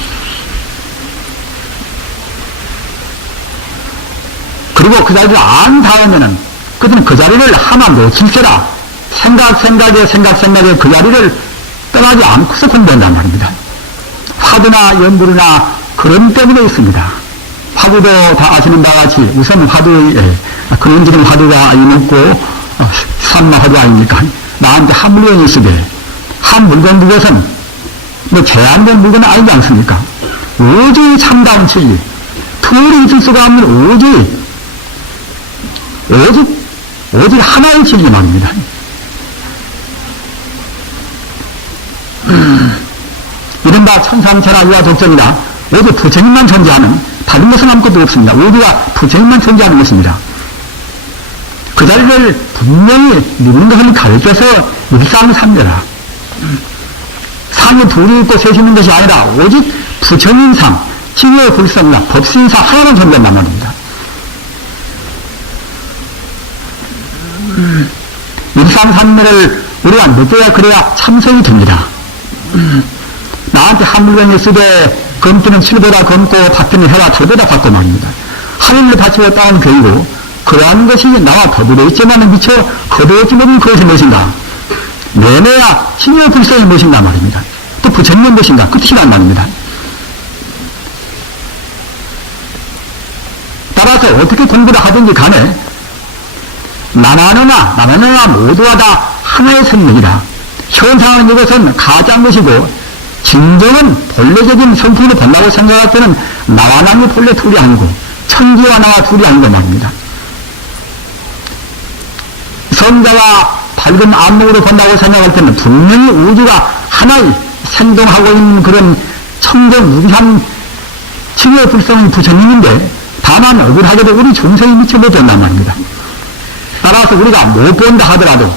그리고 그 자리를 안 다음에는 그들은 그 자리를 하나 놓칠세라 생각에 그 자리를 떠나지 않고서 공부한단 말입니다. 화두나 연불이나 그런 때문에 있습니다. 화두도 다 아시는 바와 같이 우선 화두의 그런지는 화두가 이먹고 산마 화두 아닙니까? 나한테 한 물건이 있으되 한 물건 그것은 뭐 제한된 물건은 아니지 않습니까? 오직이 참다운 진리, 틀이 있을 수가 없는 오직 하나의 진리 말입니다. 이른바 천삼천하 유아 독전이다. 오직 부처님만 존재하는, 다른 것은 아무것도 없습니다. 우리가 부처님만 존재하는 것입니다. 그 자리를 분명히 믿는 것을 가르쳐서 일상삼려라. 상이 둘이 있고 셋이 있는 것이 아니라 오직 부처님상, 진여 불성과 법신상 하나만 존재한단 말입니다. 일상삼매를 우리가 느껴야 그래야 참선이 됩니다. 나한테 한 물건이 있으되 검기는 실보다 검고 밭은 해와 달보다 받고 말입니다. 하늘을 바치고 땅은 괴이고 그러한 것이 나와 더불어 있지만 미처 거두었지 못한 그것이 무엇인가? 내내야 신의 불성이 무엇인가 말입니다. 또 부처님은 무엇인가? 그 뜻이란 말입니다. 따라서 어떻게 공부를 하든지 간에 나나나 모두가 다 하나의 생명이다. 현상은 이것은 가짜인 것이고 진정은 본래적인 성품으로 본다고 생각할 때는 나와 남이 본래 둘이 아니고 천지와 나와 둘이 아닌 거 말입니다. 성자가 밝은 안목으로 본다고 생각할 때는 분명히 우주가 하나의 생동하고 있는 그런 청정무비한 칭의 불성의 부처님인데 다만 억울하게도 우리 중생이 미쳐 못 된단 말입니다. 따라서 우리가 못 본다 하더라도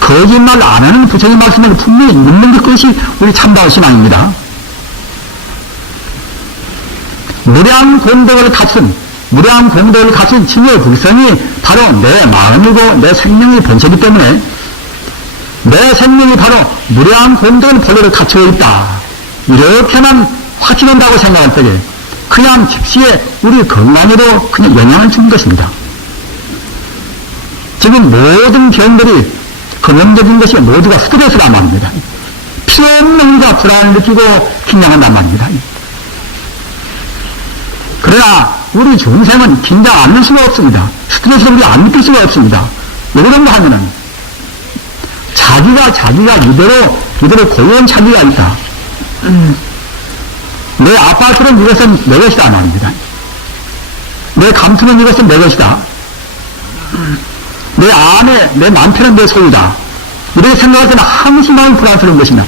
거짓말 안 하는 부처님 말씀을 분명히 믿는 것이 우리 참다운 신앙입니다. 무량 공덕을 갖춘 칭의 불성이 바로 내 마음이고 내 생명의 본체이기 때문에 내 생명이 바로 무량 공덕을 본래를 갖추어 있다. 이렇게만 확신한다고 생각할 때에 그냥 즉시에 우리 건강에도 그냥 영향을 주는 것입니다. 지금 모든 병들이 근원적인 것이 모두가 스트레스란 말입니다. 필요없는 자 불안을 느끼고 긴장한단 말입니다. 그러나 우리 중생은 긴장 안 할 수가 없습니다. 스트레스를 우리가 안 느낄 수가 없습니다. 왜 그런가 하면은 자기가 이대로 고유한 자기가 있다. 내 아파트는 이것은 내 것이다 말입니다. 내 감투는 이것은 내 것이다. 내 아내, 내 남편은 내 소유다. 이렇게 생각할 때는 항상 마음이 불안스러운 것이냐.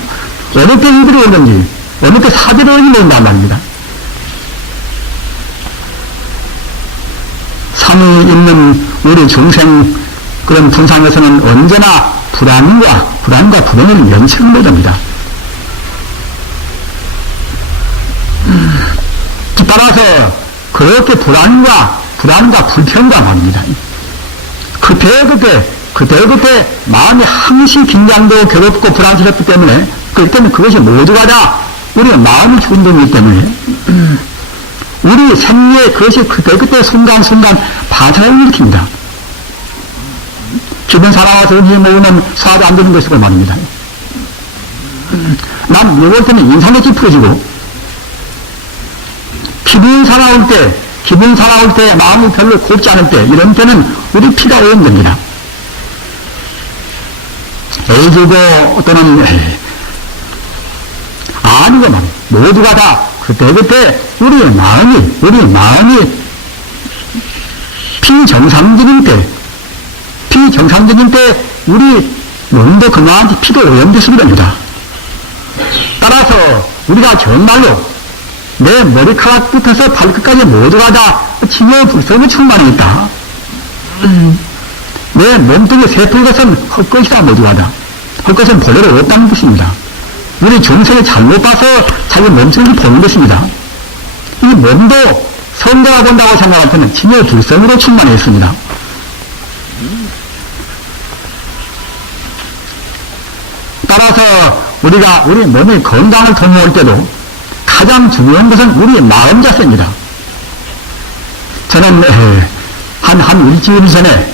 어느 때 이들이 오는지, 어느 때 사제로이 모인단 말입니다. 상이 있는 우리 중생 그런 분상에서는 언제나 불안과 불안을 연체를 못합니다. 따라서 그렇게 불안과 불평과 말입니다. 그때 마음이 항시 긴장되고 괴롭고 불안스럽기 때문에 그때는 그것이 모두가 다 우리의 마음이 준동이기 때문에 우리 생리에 그것이 그때 순간순간 파장을 일으킵니다. 기분 살아와서 음식 먹으면 소화도 안 되는 것이고 말입니다. 난 먹을 때는 인상이 찌푸러지고 기분 살아올 때 마음이 별로 곱지 않을 때 이런 때는 우리 피가 오염됩니다. 애주고 또는 아니고 말이에요. 모두가 다 그때 우리의 마음이 비정상적인 때 우리 몸도 그만한지 피도 오염돼서 그럽니다. 따라서 우리가 정말로 내 머리카락부터서 발끝까지 모두가 다 치매 불성이 충만히 있다. 내 몸뚱이 세포 것은 헛것이다 모두가 다. 헛것은 본래로 없다는 것입니다. 우리 중생이 잘못 봐서 자기 몸뚱이를 보는 것입니다. 이 몸도 성자가 본다고 생각할 때는 치매 불성으로 충만해 있습니다. 따라서 우리가 우리 몸의 건강을 도모할 때도 가장 중요한 것은 우리의 마음 자세입니다. 저는 한 일주일 전에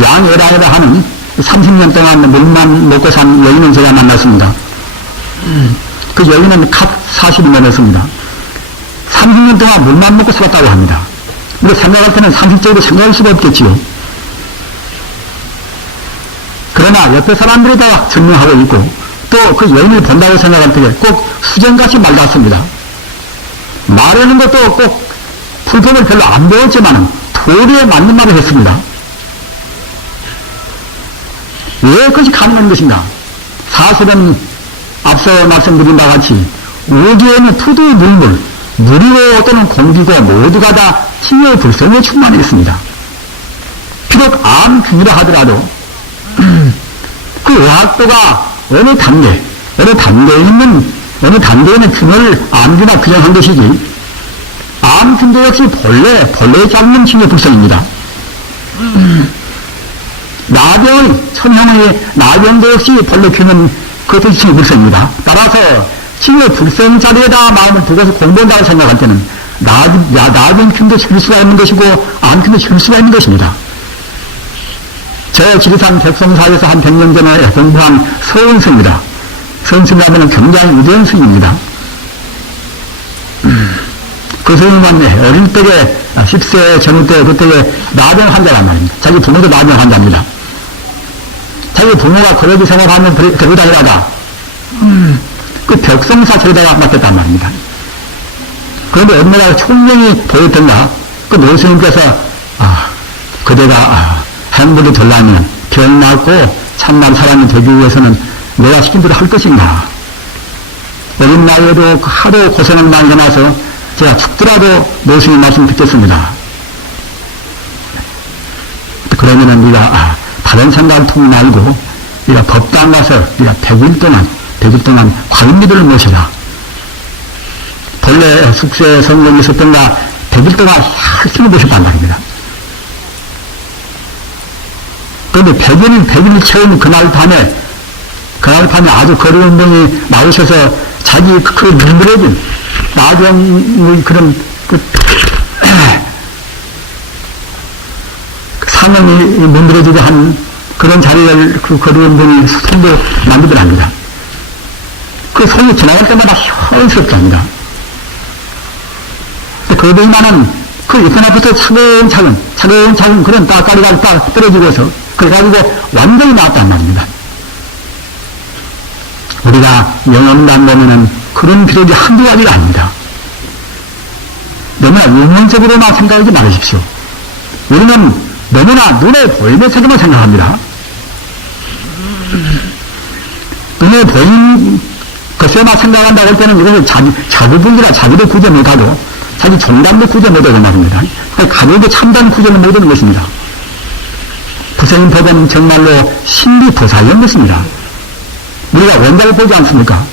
양애라이라 하는 30년 동안 물만 먹고 산 여인을 제가 만났습니다. 그 여인은 갓 40을 넘었습니다. 30년 동안 물만 먹고 살았다고 합니다. 우리 생각할 때는 상식적으로 생각할 수가 없겠지요. 그러나 옆에 사람들이 다 증명하고 있고 또 그 여인을 본다고 생각할 때 꼭 수정같이 말랐습니다. 말하는 것도 꼭 불법을 별로 안 배웠지만 도리에 맞는 말을 했습니다. 왜 그것이 가능한 것인가? 사실은 앞서 말씀드린 바와 같이 우주에는 투두 물이고 또는 공기고 모두가 다 치매 불성에 충만해 있습니다. 비록 암균이라 하더라도 그 의학도가 어느 단계에 있는 균을 암균이라 규정한 것이지 암균도 역시 본래에 잡는 치매 불성입니다. 천형의 나병도 역시 본래 균은 그것이 치매 불성입니다. 따라서 치매 불성 자리에다 마음을 두고서 공부한다고 생각할 때는 나병균도 실수가 있는 것이고 암균도 실수가 있는 것입니다. 저 지리산 객성사에서 한 100년 전에 공부한 서은스입니다. 서은스라면 굉장히 위대한 스님입니다. 그 스님은 어릴 때에 10세 전후 때 그때에 나병 환자란 말입니다. 자기 부모도 나병 환자입니다. 자기 부모가 그러기 생각하면 데리고 다니다가 그 벽성사 저에다가 맡겼단 말입니다. 그런데 어느 날 총명이 보였던가 그 노스님께서 그대가 행복이 되려면 병 낫고 참난 사람이 되기 위해서는 내가 시킨 대로 할 것인가. 어린 나이에도 하도 고생을 많이 해놔서 제가 죽더라도 노스님 말씀 듣겠습니다. 그러면은 네가 다른 생각을 통 말고 네가 법당 가서 네가 100일 동안 관리들을 모셔라. 본래 숙소에 성공이 있었던가 100일 동안 열심히 모셨단 말입니다. 그런데 100일 채운 그날 밤에 아주 거리운 분이 나오셔서 자기 그 문드러진 나병의 그런 상황이 문드러지게 한 그런 자리를 그 거리운 분이 손도 만들더랍니다. 그 손이 지나갈 때마다 시원스럽답니다. 그러더니만은 그 옆에 앞에서 차근차근 그런 따까리가 딱 떨어지고서 그래가지고 완전히 나왔단 말입니다. 우리가 영혼관 보면은 그런 기록이 한두 가지가 아닙니다. 너무나 유문적으로만 생각하지 말으십시오. 우리는 너무나 눈에 보이는 세계만 생각합니다. 눈에 보이는 것에만 생각한다고 할 때는 이것을 자기분이라 자기도 구제 못하고 자기 종단도 구제 못하고 말입니다. 가족도 참단 구제를 못하는 것입니다. 부처님 법은 정말로 신비보살인 것입니다. 우리가 원자를 보지 않습니까?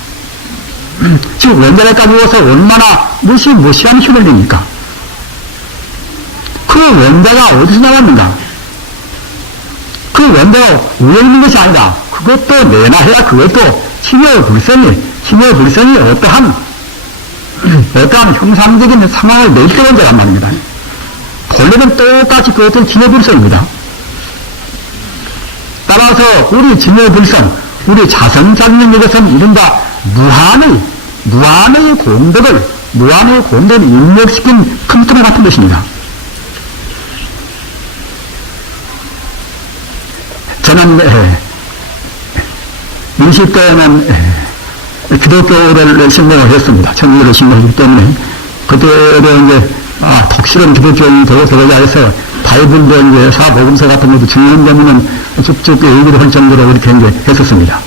지금 원자를 가지고서 얼마나 무시무시한 힘을 냅니까? 그 원자가 어디서 나왔는가? 그 원자가 위에 있는 것이 아니라 그것도 내놔야 그것도 힘여불성이 어떠한 형상적인 상황을 내리는 자란 말입니다. 본래는 똑같이 그것은 힘여불성입니다. 따라서 우리 진여불성, 우리 자성자는 이것은 이른바 무한의 공덕을 입력시킨 컴퓨터 같은 것입니다. 저는 20대에는 기독교를 신봉을 했습니다. 천주교를 신봉했기 때문에 그때도 이제 독실한 기독교인이 되고자 해서 바이블도 이제 사복음서 같은 것도 중요한 점은 쭉쭉 얘기를 할 정도로 이렇게 이제 했었습니다.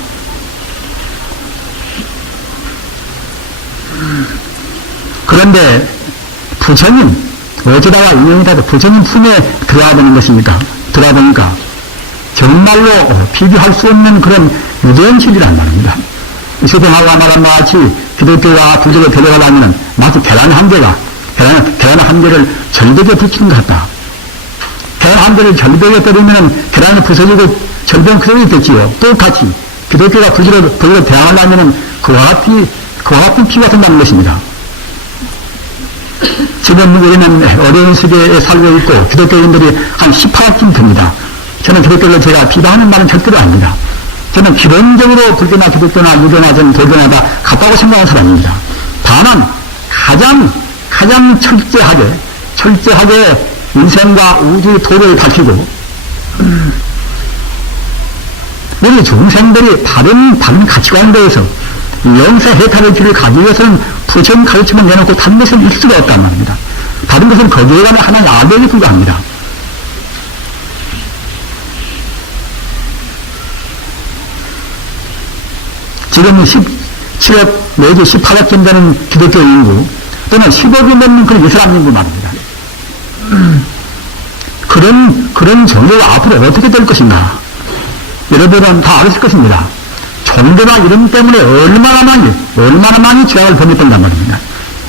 그런데 부처님 어쩌다가 인연이 닿아서 부처님 품에 들어야 되는 것입니까? 들어보니까 정말로 비교할 수 없는 그런 유대한 진리란 말입니다. 수동하고 말한 것 같이 기독교와 불교를 데려가려면 마치 계란 한 개를 절벽에 붙이는 것 같다. 계란 한 개를 절벽에 때리면 계란이 부서지고 절벽은 그대로 됐지요. 똑같이 기독교가 불교를 대항하려면 그와 같은 피가 된다는 것입니다. 지금 우리는 어려운 시대에 살고 있고 기독교인들이 한 18학쯤 됩니다. 저는 기독교를 제가 비방하는 말은 절대로 아닙니다. 저는 기본적으로 불교나 기독교나 유교나 저는 도교나 다 같다고 생각하는 사람입니다. 다만 가장 철저하게 인생과 우주의 도를 밝히고 우리 중생들이 다른 가치관에 대해서 영세 해탈의 길을 가기 위해서는 부처님 가르침을 내놓고 다른 것은 있을 수가 없단 말입니다. 다른 것은 거기에 가면 하나의 악역에 불과합니다. 지금 17억 내지 18억쯤 되는 기독교 인구 또는 10억이 넘는 그런 이슬람 인구 말입니다. 그런 종교가 앞으로 어떻게 될 것인가? 여러분은 다 아실 것입니다. 종교나 이름 때문에 얼마나 많이 죄악을 범했던가 말입니다.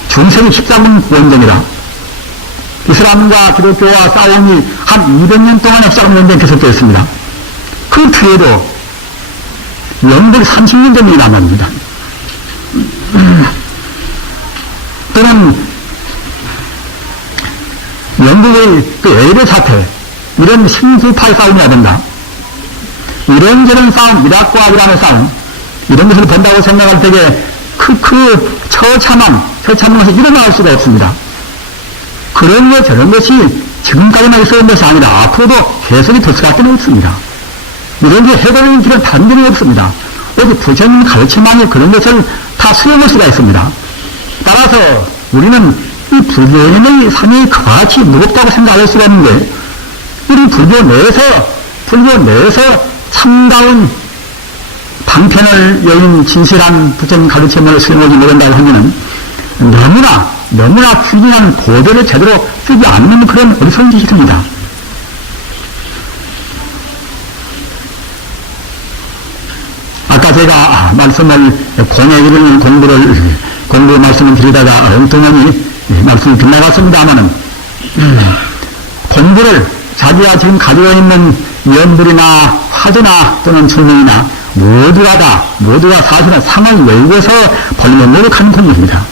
중세기 13년 원정이라 이슬람과 기독교와 싸움이 한 200년 동안 역사가 연대에 계속되었습니다. 그 뒤에도 영국 30년 전이 남았습니다. 또는 영국의 그 에이드 사태, 이런 신수파의 싸움이라든가 이런저런 싸움, 이라크와 이란의 싸움 이런 것을 본다고 생각할 때에 처참한 것이 일어날 수가 없습니다. 그런 것 저런 것이 지금까지만 있어온 것이 아니라 앞으로도 계속이 될 수밖에 없습니다. 이런 게 해결하는 길은 다른 길이 없습니다. 오직 부처님 가르침만이 그런 것을 다 수용할 수가 있습니다. 따라서 우리는 이 불교인의 삶이 그같이 무겁다고 생각할 수가 없는데 우리 불교 내에서 참다운 방편을 여는 진실한 부처님 가르침을 수용하지 못한다고 하면은 너무나 균일한 고대를 제대로 쓰지 않는 그런 어리석은 짓이 됩니다. 아까 제가 공예기를 공부 말씀을 드리다가 엉뚱하니 말씀을 빗나갔습니다마는 공부를 자기가 지금 가지고 있는 연불이나 화두나 또는 충명이나 모두가 사실은 상을 열고서 벌면 노력하는 공부입니다.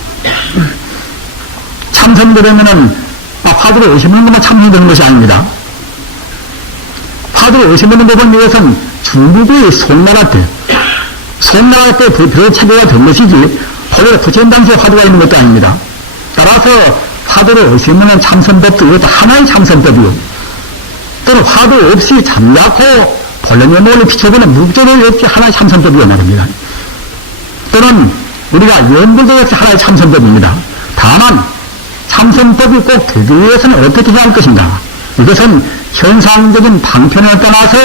참선되려면은 화두를 의심하는 것만 참선되는 것이 아닙니다. 화두를 의심하는 법은 이것은 중국의 송나라 때 비록 체계가 된 것이지 본래 부처님 당시에 화두가 있는 것도 아닙니다. 따라서 화두를 의심하는 참선법도 이것도 하나의 참선법이요. 또는 화두 없이 잠자코 본래 면목을 비춰보는 묵조를 없이 하나의 참선법이요 말입니다. 또는 우리가 연불도 없이 하나의 참선법입니다. 다만 참선법이 꼭 되기 위해서는 어떻게 해야 할 것인가? 이것은 현상적인 방편을 떠나서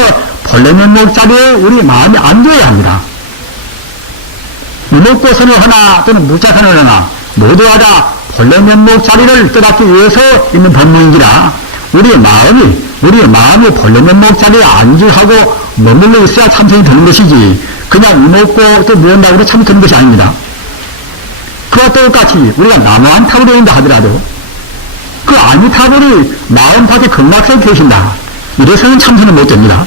본래 면목 자리에 우리 마음이 앉아야 합니다. 이목고선을 하나 또는 무자선을 하나 모두가 다 본래 면목 자리를 떠받기 위해서 있는 법문이라 우리 마음이 본래 면목 자리에 안주하고 머물러 있어야 참선이 되는 것이지 그냥 이목고 또 무언다고 해서 참선이 되는 것이 아닙니다. 그와 똑같이 우리가 나무 한 타불에 있다 하더라도 그 아미타불이 마음 밖에 극락에 계신다. 이래서는 참선은 못 됩니다.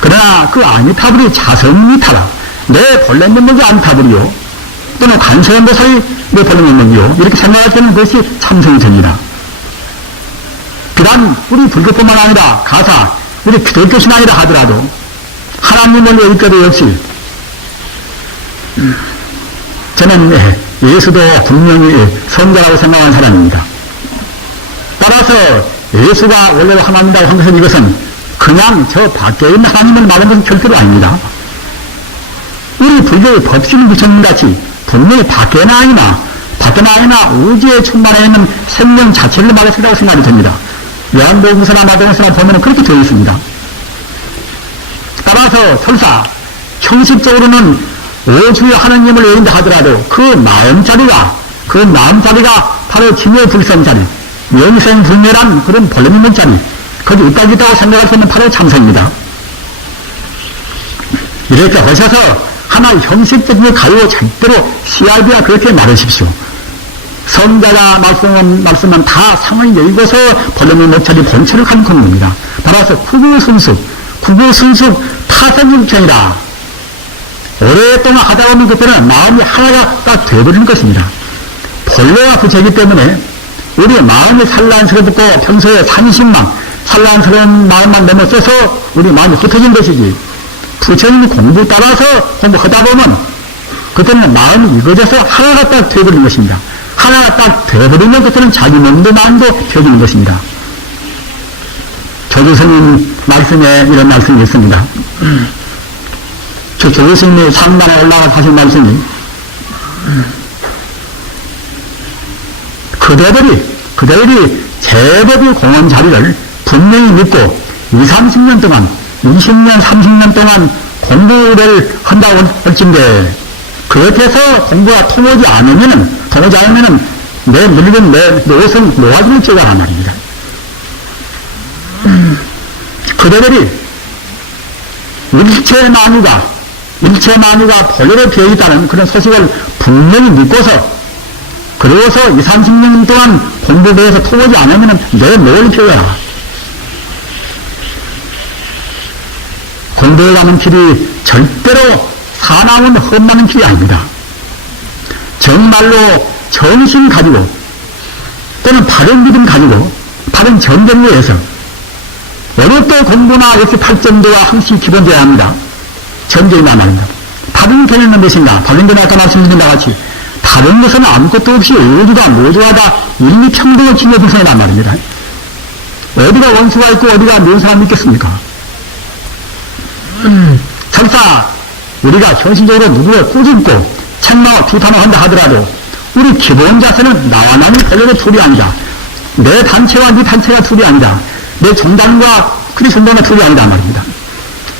그러나 그 아미타불이 자성미타라. 내 본래 면목이 아미타불이요. 또는 관세음보살이 내 본래 면목이요. 이렇게 생각할 때는 그것이 참선이 됩니다. 비단 우리 불교뿐만 아니라 가사, 우리 기독교신앙이라 하더라도 하나님을 여길 것도 없이 저는 예수도 분명히 성자라고 생각하는 사람입니다. 따라서 예수가 원래로 하나님이라고 한 것은 이것은 그냥 저 밖에 있는 하나님을 말하는 것은 절대로 아닙니다. 우리 불교의 법신 부처님같이 분명히 밖에나 아니나 우주에 충만해 있는 생명 자체를 말했다고 생각이 됩니다. 요한복음서나 마태복음서나 보면 그렇게 되어 있습니다. 따라서 설사 형식적으로는 오주의 하느님을 외인다 하더라도 그 마음자리가 바로 진여불성자리, 영생불멸한 그런 본래 면목자리, 거기 있다고 생각할 수 있는 바로 참선입니다. 이렇게 하셔서 하나의 형식적인 걸 가지고 절대로 CRB와 그렇게 말하십시오. 성자가 말씀은 다 상을 여기고서 본래 면목자리 본체를 가진 겁니다. 따라서 구구순숙 타성일체이다. 오랫동안 하다 보면 그때는 마음이 하나가 딱 되어버리는 것입니다. 본래가 부처이기 때문에 우리 마음이 산란스럽고 평소에 산란스러운 마음만 넘어서서 우리 마음이 흩어진 것이지 부처님이 공부 따라서 공부하다 보면 그때는 마음이 이거져서 하나가 딱 되어버리는 것입니다. 하나가 딱 되어버리면 그때는 자기 몸도 마음도 펴지는 것입니다. 조조스님 말씀에 이런 말씀이 있습니다. 저 조교스님이 상단에 올라가서 하신 말씀이 그대들이 제법이 공헌 자리를 분명히 믿고 20-30년 동안 20년, 30년 동안 공부를 한다고 할진데 그렇게 해서 공부가 통하지 않으면은 내 늙은 내 옷은 노아지를 찌어가란 말입니다. 그대들이 일체 만유가 본래로 되어 있다는 그런 소식을 분명히 믿고서 그러고서 20-30년 동안 공부해서 통하지 않으면 내 뭘 피워라. 공부해가는 길이 절대로 사나운 험나는 길이 아닙니다. 정말로 정신 가지고 또는 바른 믿음 가지고 바른 전쟁로에서 어느 또 공부나 역시 팔점도와 항시 기본되어야 합니다. 전쟁이란 말입니다. 다른 개념은 무엇인가? 다른 개념 아까 말씀드린 바 같이 다른 것은 아무것도 없이 모두가 다 인리평등을 진여불성이란 말입니다. 어디가 원수가 있고 어디가 좋은 사람이 있겠습니까? 설사 우리가 현실적으로 누구를 꾸짖고 책망하고 비판을 한다 하더라도 우리 기본 자세는 나와 나는 별로 둘이 아니다. 내 단체와 네 단체가 둘이 아니다. 내 종단과 그리 종단과 둘이 아니다 말입니다.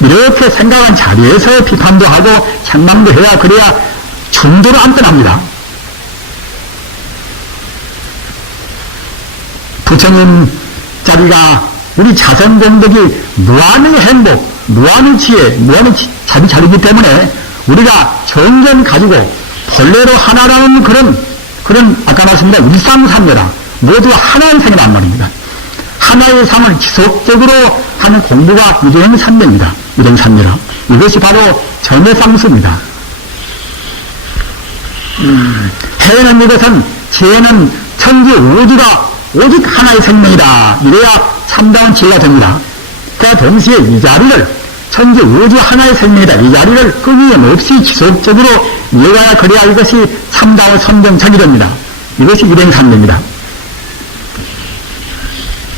이렇게 생각한 자리에서 비판도 하고 책망도 해야 그래야 중도로 안전합니다. 부처님 자리가 우리 자선공덕이 무한의 행복, 무한의 지혜, 무한의 자리이기 때문에 우리가 정전 가지고 본래로 하나라는 그런 아까 말씀드린 일상삼례라 모두 하나의 상이란 말입니다. 하나의 상을 지속적으로 하는 공부가 일행삼례입니다. 일행삼례라. 이것이 바로 전해상수입니다. 해는 이것은 지혜는 천지 우주가 오직 하나의 생명이다. 이래야 참다운 지혜가 됩니다. 그와 동시에 이 자리를 천지 우주 하나의 생명이다. 이 자리를 끊임없이 지속적으로 이어가야 그래야 이것이 참다운 선정착이 됩니다. 이것이 일행삼례입니다.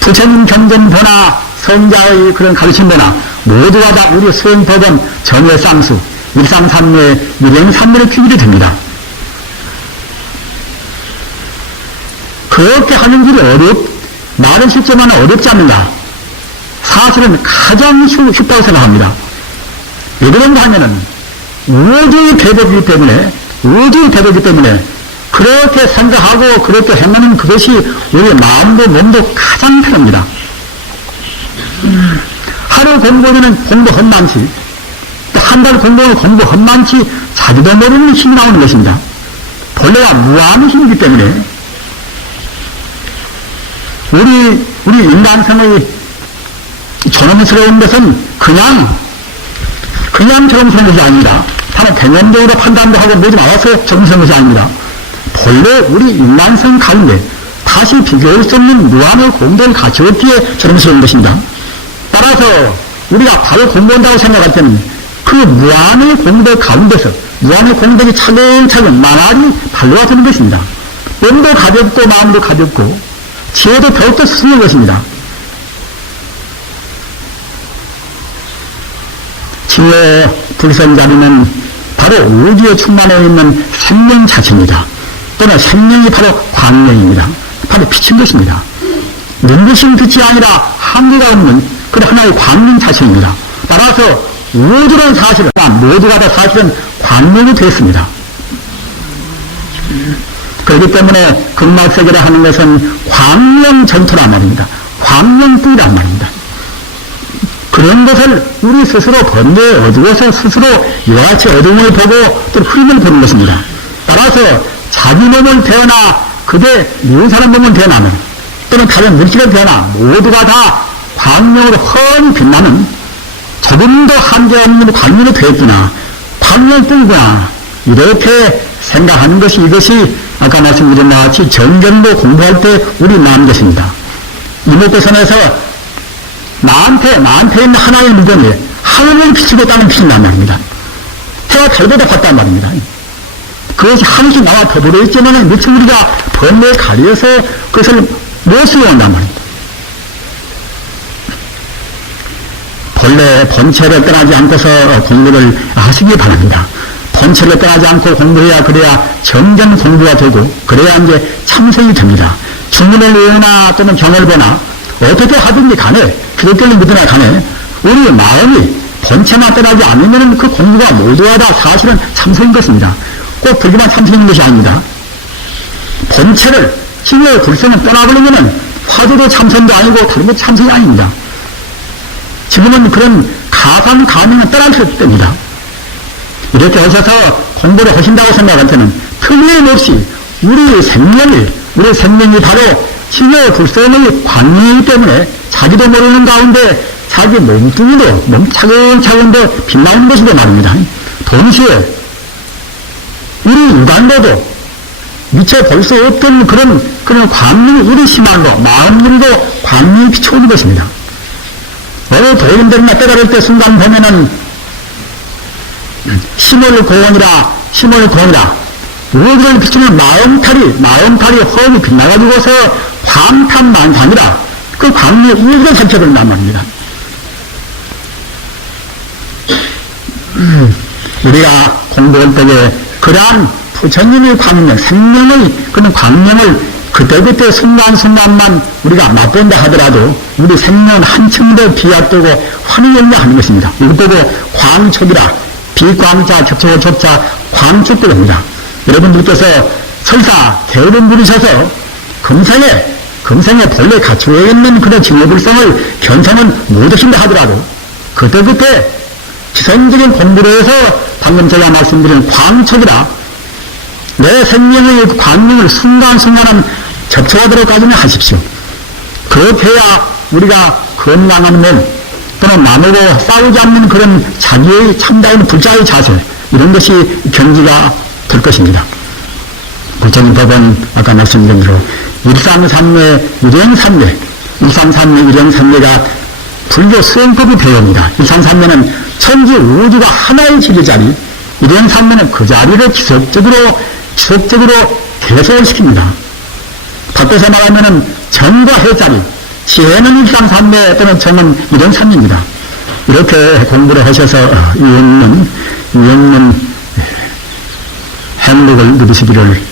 부처님 경전보나 성자의 그런 가르침보나 모두가 다 우리 수행법은 정해쌍수, 일상삼례, 일행삼례를 규율이 됩니다. 그렇게 하는 길이 말은 쉽지만 어렵지 않는가? 사실은 가장 쉽다고 생각합니다. 왜 그런가 하면은 우주의 대법이기 때문에 그렇게 생각하고 그렇게 행하는 그것이 우리 마음도 몸도 가장 편합니다. 하루 공부하면 공부 헛만치, 또 한 달 공부하면 공부 헛만치 자기도 모르는 힘이 나오는 것입니다. 본래가 무한의 힘이기 때문에 우리 인간성의 존엄스러운 것은 그냥 존엄스러운 것이 아닙니다. 다만 개념적으로 판단도 하고 뭐지 나와서 존엄스러운 것이 아닙니다. 본래 우리 인간성 가운데 다시 비교할 수 없는 무한의 공덕을 가지었기에 존엄스러운 것입니다. 따라서 우리가 바로 공부한다고 생각할 때는 그 무한의 공덕 가운데서 무한의 공덕이 차근차근 나날이 발로가 되는 것입니다. 몸도 가볍고 마음도 가볍고 지혜도 더욱더 스승인 것입니다. 지혜 불선자리는 바로 우주에 충만해 있는 생명 자체입니다. 또는 생명이 바로 광명입니다. 바로 빛인 것입니다. 눈부신 빛이 아니라 한계가 없는 그런 하나의 광명 자체입니다. 따라서 우주는 사실은 모두가 다 사실은 광명이 되었습니다. 그렇기 때문에 극락세계라 하는 것은 광명전토란 말입니다. 광명뿐이란 말입니다. 그런 것을 우리 스스로 번뇌에 어두워서 스스로 이와 같이 어둠을 보고 또 흐름을 보는 것입니다. 따라서 자기 몸을 대하나 그대 미운 사람 몸을 대하면 또는 다른 물질을 대하나 모두가 다 광명으로 훤히 빛나는 조금도 한계 없는 광명이 되었구나, 광명뿐이구나, 이렇게 생각하는 것이 이것이 아까 말씀드린 것 같이 정경도 공부할 때 우리 마음 것입니다. 이목구선에서 나한테 있는 하나의 물건이 하늘을 비추고 있다는 빛이란 말입니다. 해가 달보다 봤단 말입니다. 그것이 하늘씩 나와 더불어 있지만 미처 우리가 번뇌에 가려서 그것을 못 수용한단 말입니다. 본래 본체를 떠나지 않고서 공부를 하시기 바랍니다. 본체를 떠나지 않고 공부해야 그래야 정전 공부가 되고 그래야 이제 참선이 됩니다. 주문을 외우나 또는 경을 보나 어떻게 하든지 간에 기독교를 믿으나 간에 우리 마음이 본체만 떠나지 않으면 그 공부가 모두가 다 사실은 참선인 것입니다. 꼭 불교만 참선인 것이 아닙니다. 본체를 지혜의 불성을 떠나버리면 화두도 참선도 아니고 다른 것도 참선이 아닙니다. 지금은 그런 가상 가능은 떠날 수 없습니다. 이렇게 하셔서 공부를 하신다고 생각할 때는 틀림없이 우리 생명이 바로 지혜의 불성의 광명이기 때문에 자기도 모르는 가운데 자기 몸뚱이도 차근차근 더 빛나는 것이다 말입니다. 동시에 우리 인간도도 미처 볼 수 없던 그런 광명이 우리 심한로 마음으로도 광명이 비춰오는 것입니다. 어느 도인들이나 때가를 때 순간 보면은 심월고원이라 우주를 비추는 마음탈이 허음이 빛나가지고서 광탄만상이라 그 광명이 우주를 살펴본단 말입니다. 우리가 공부할 때에 그러한 부처님의 광명, 생명의 그런 광명을 그때그때 순간순간만 우리가 맛본다 하더라도 우리 생명은 한층 더 비약되고 환히 영리하는 것입니다. 이것 보고 광촉이라 비광자 격초고 촉자 광촉법입니다. 여러분들께서 설사 게으름 부리셔서 금생에 본래 갖추어 있는 그런 진료불성을 견성은 못하신다 하더라도 그때그때 지성적인 공부를 해서 방금 제가 말씀드린 광촉이라 내 생명의 광명을 순간순간은 접촉하도록까지는 하십시오. 그렇게 해야 우리가 건강한 몸 또는 남하고 싸우지 않는 그런 자기의 참다운 불자의 자세 이런 것이 경지가 될 것입니다. 부처님 법은 아까 말씀드린 대로 일상삼매 일행삼매가 불교 수행법이 배웁니다. 일상삼매는 천지 우주가 하나의 지리 자리, 일행삼매는 그 자리를 지속적으로 계속을 시킵니다. 바꿔서 말하면은 정과 해자리, 지혜는 일상삼매 또는 정은 일행삼매입니다. 이렇게 공부를 하셔서 이 없는 행복을 누리시기를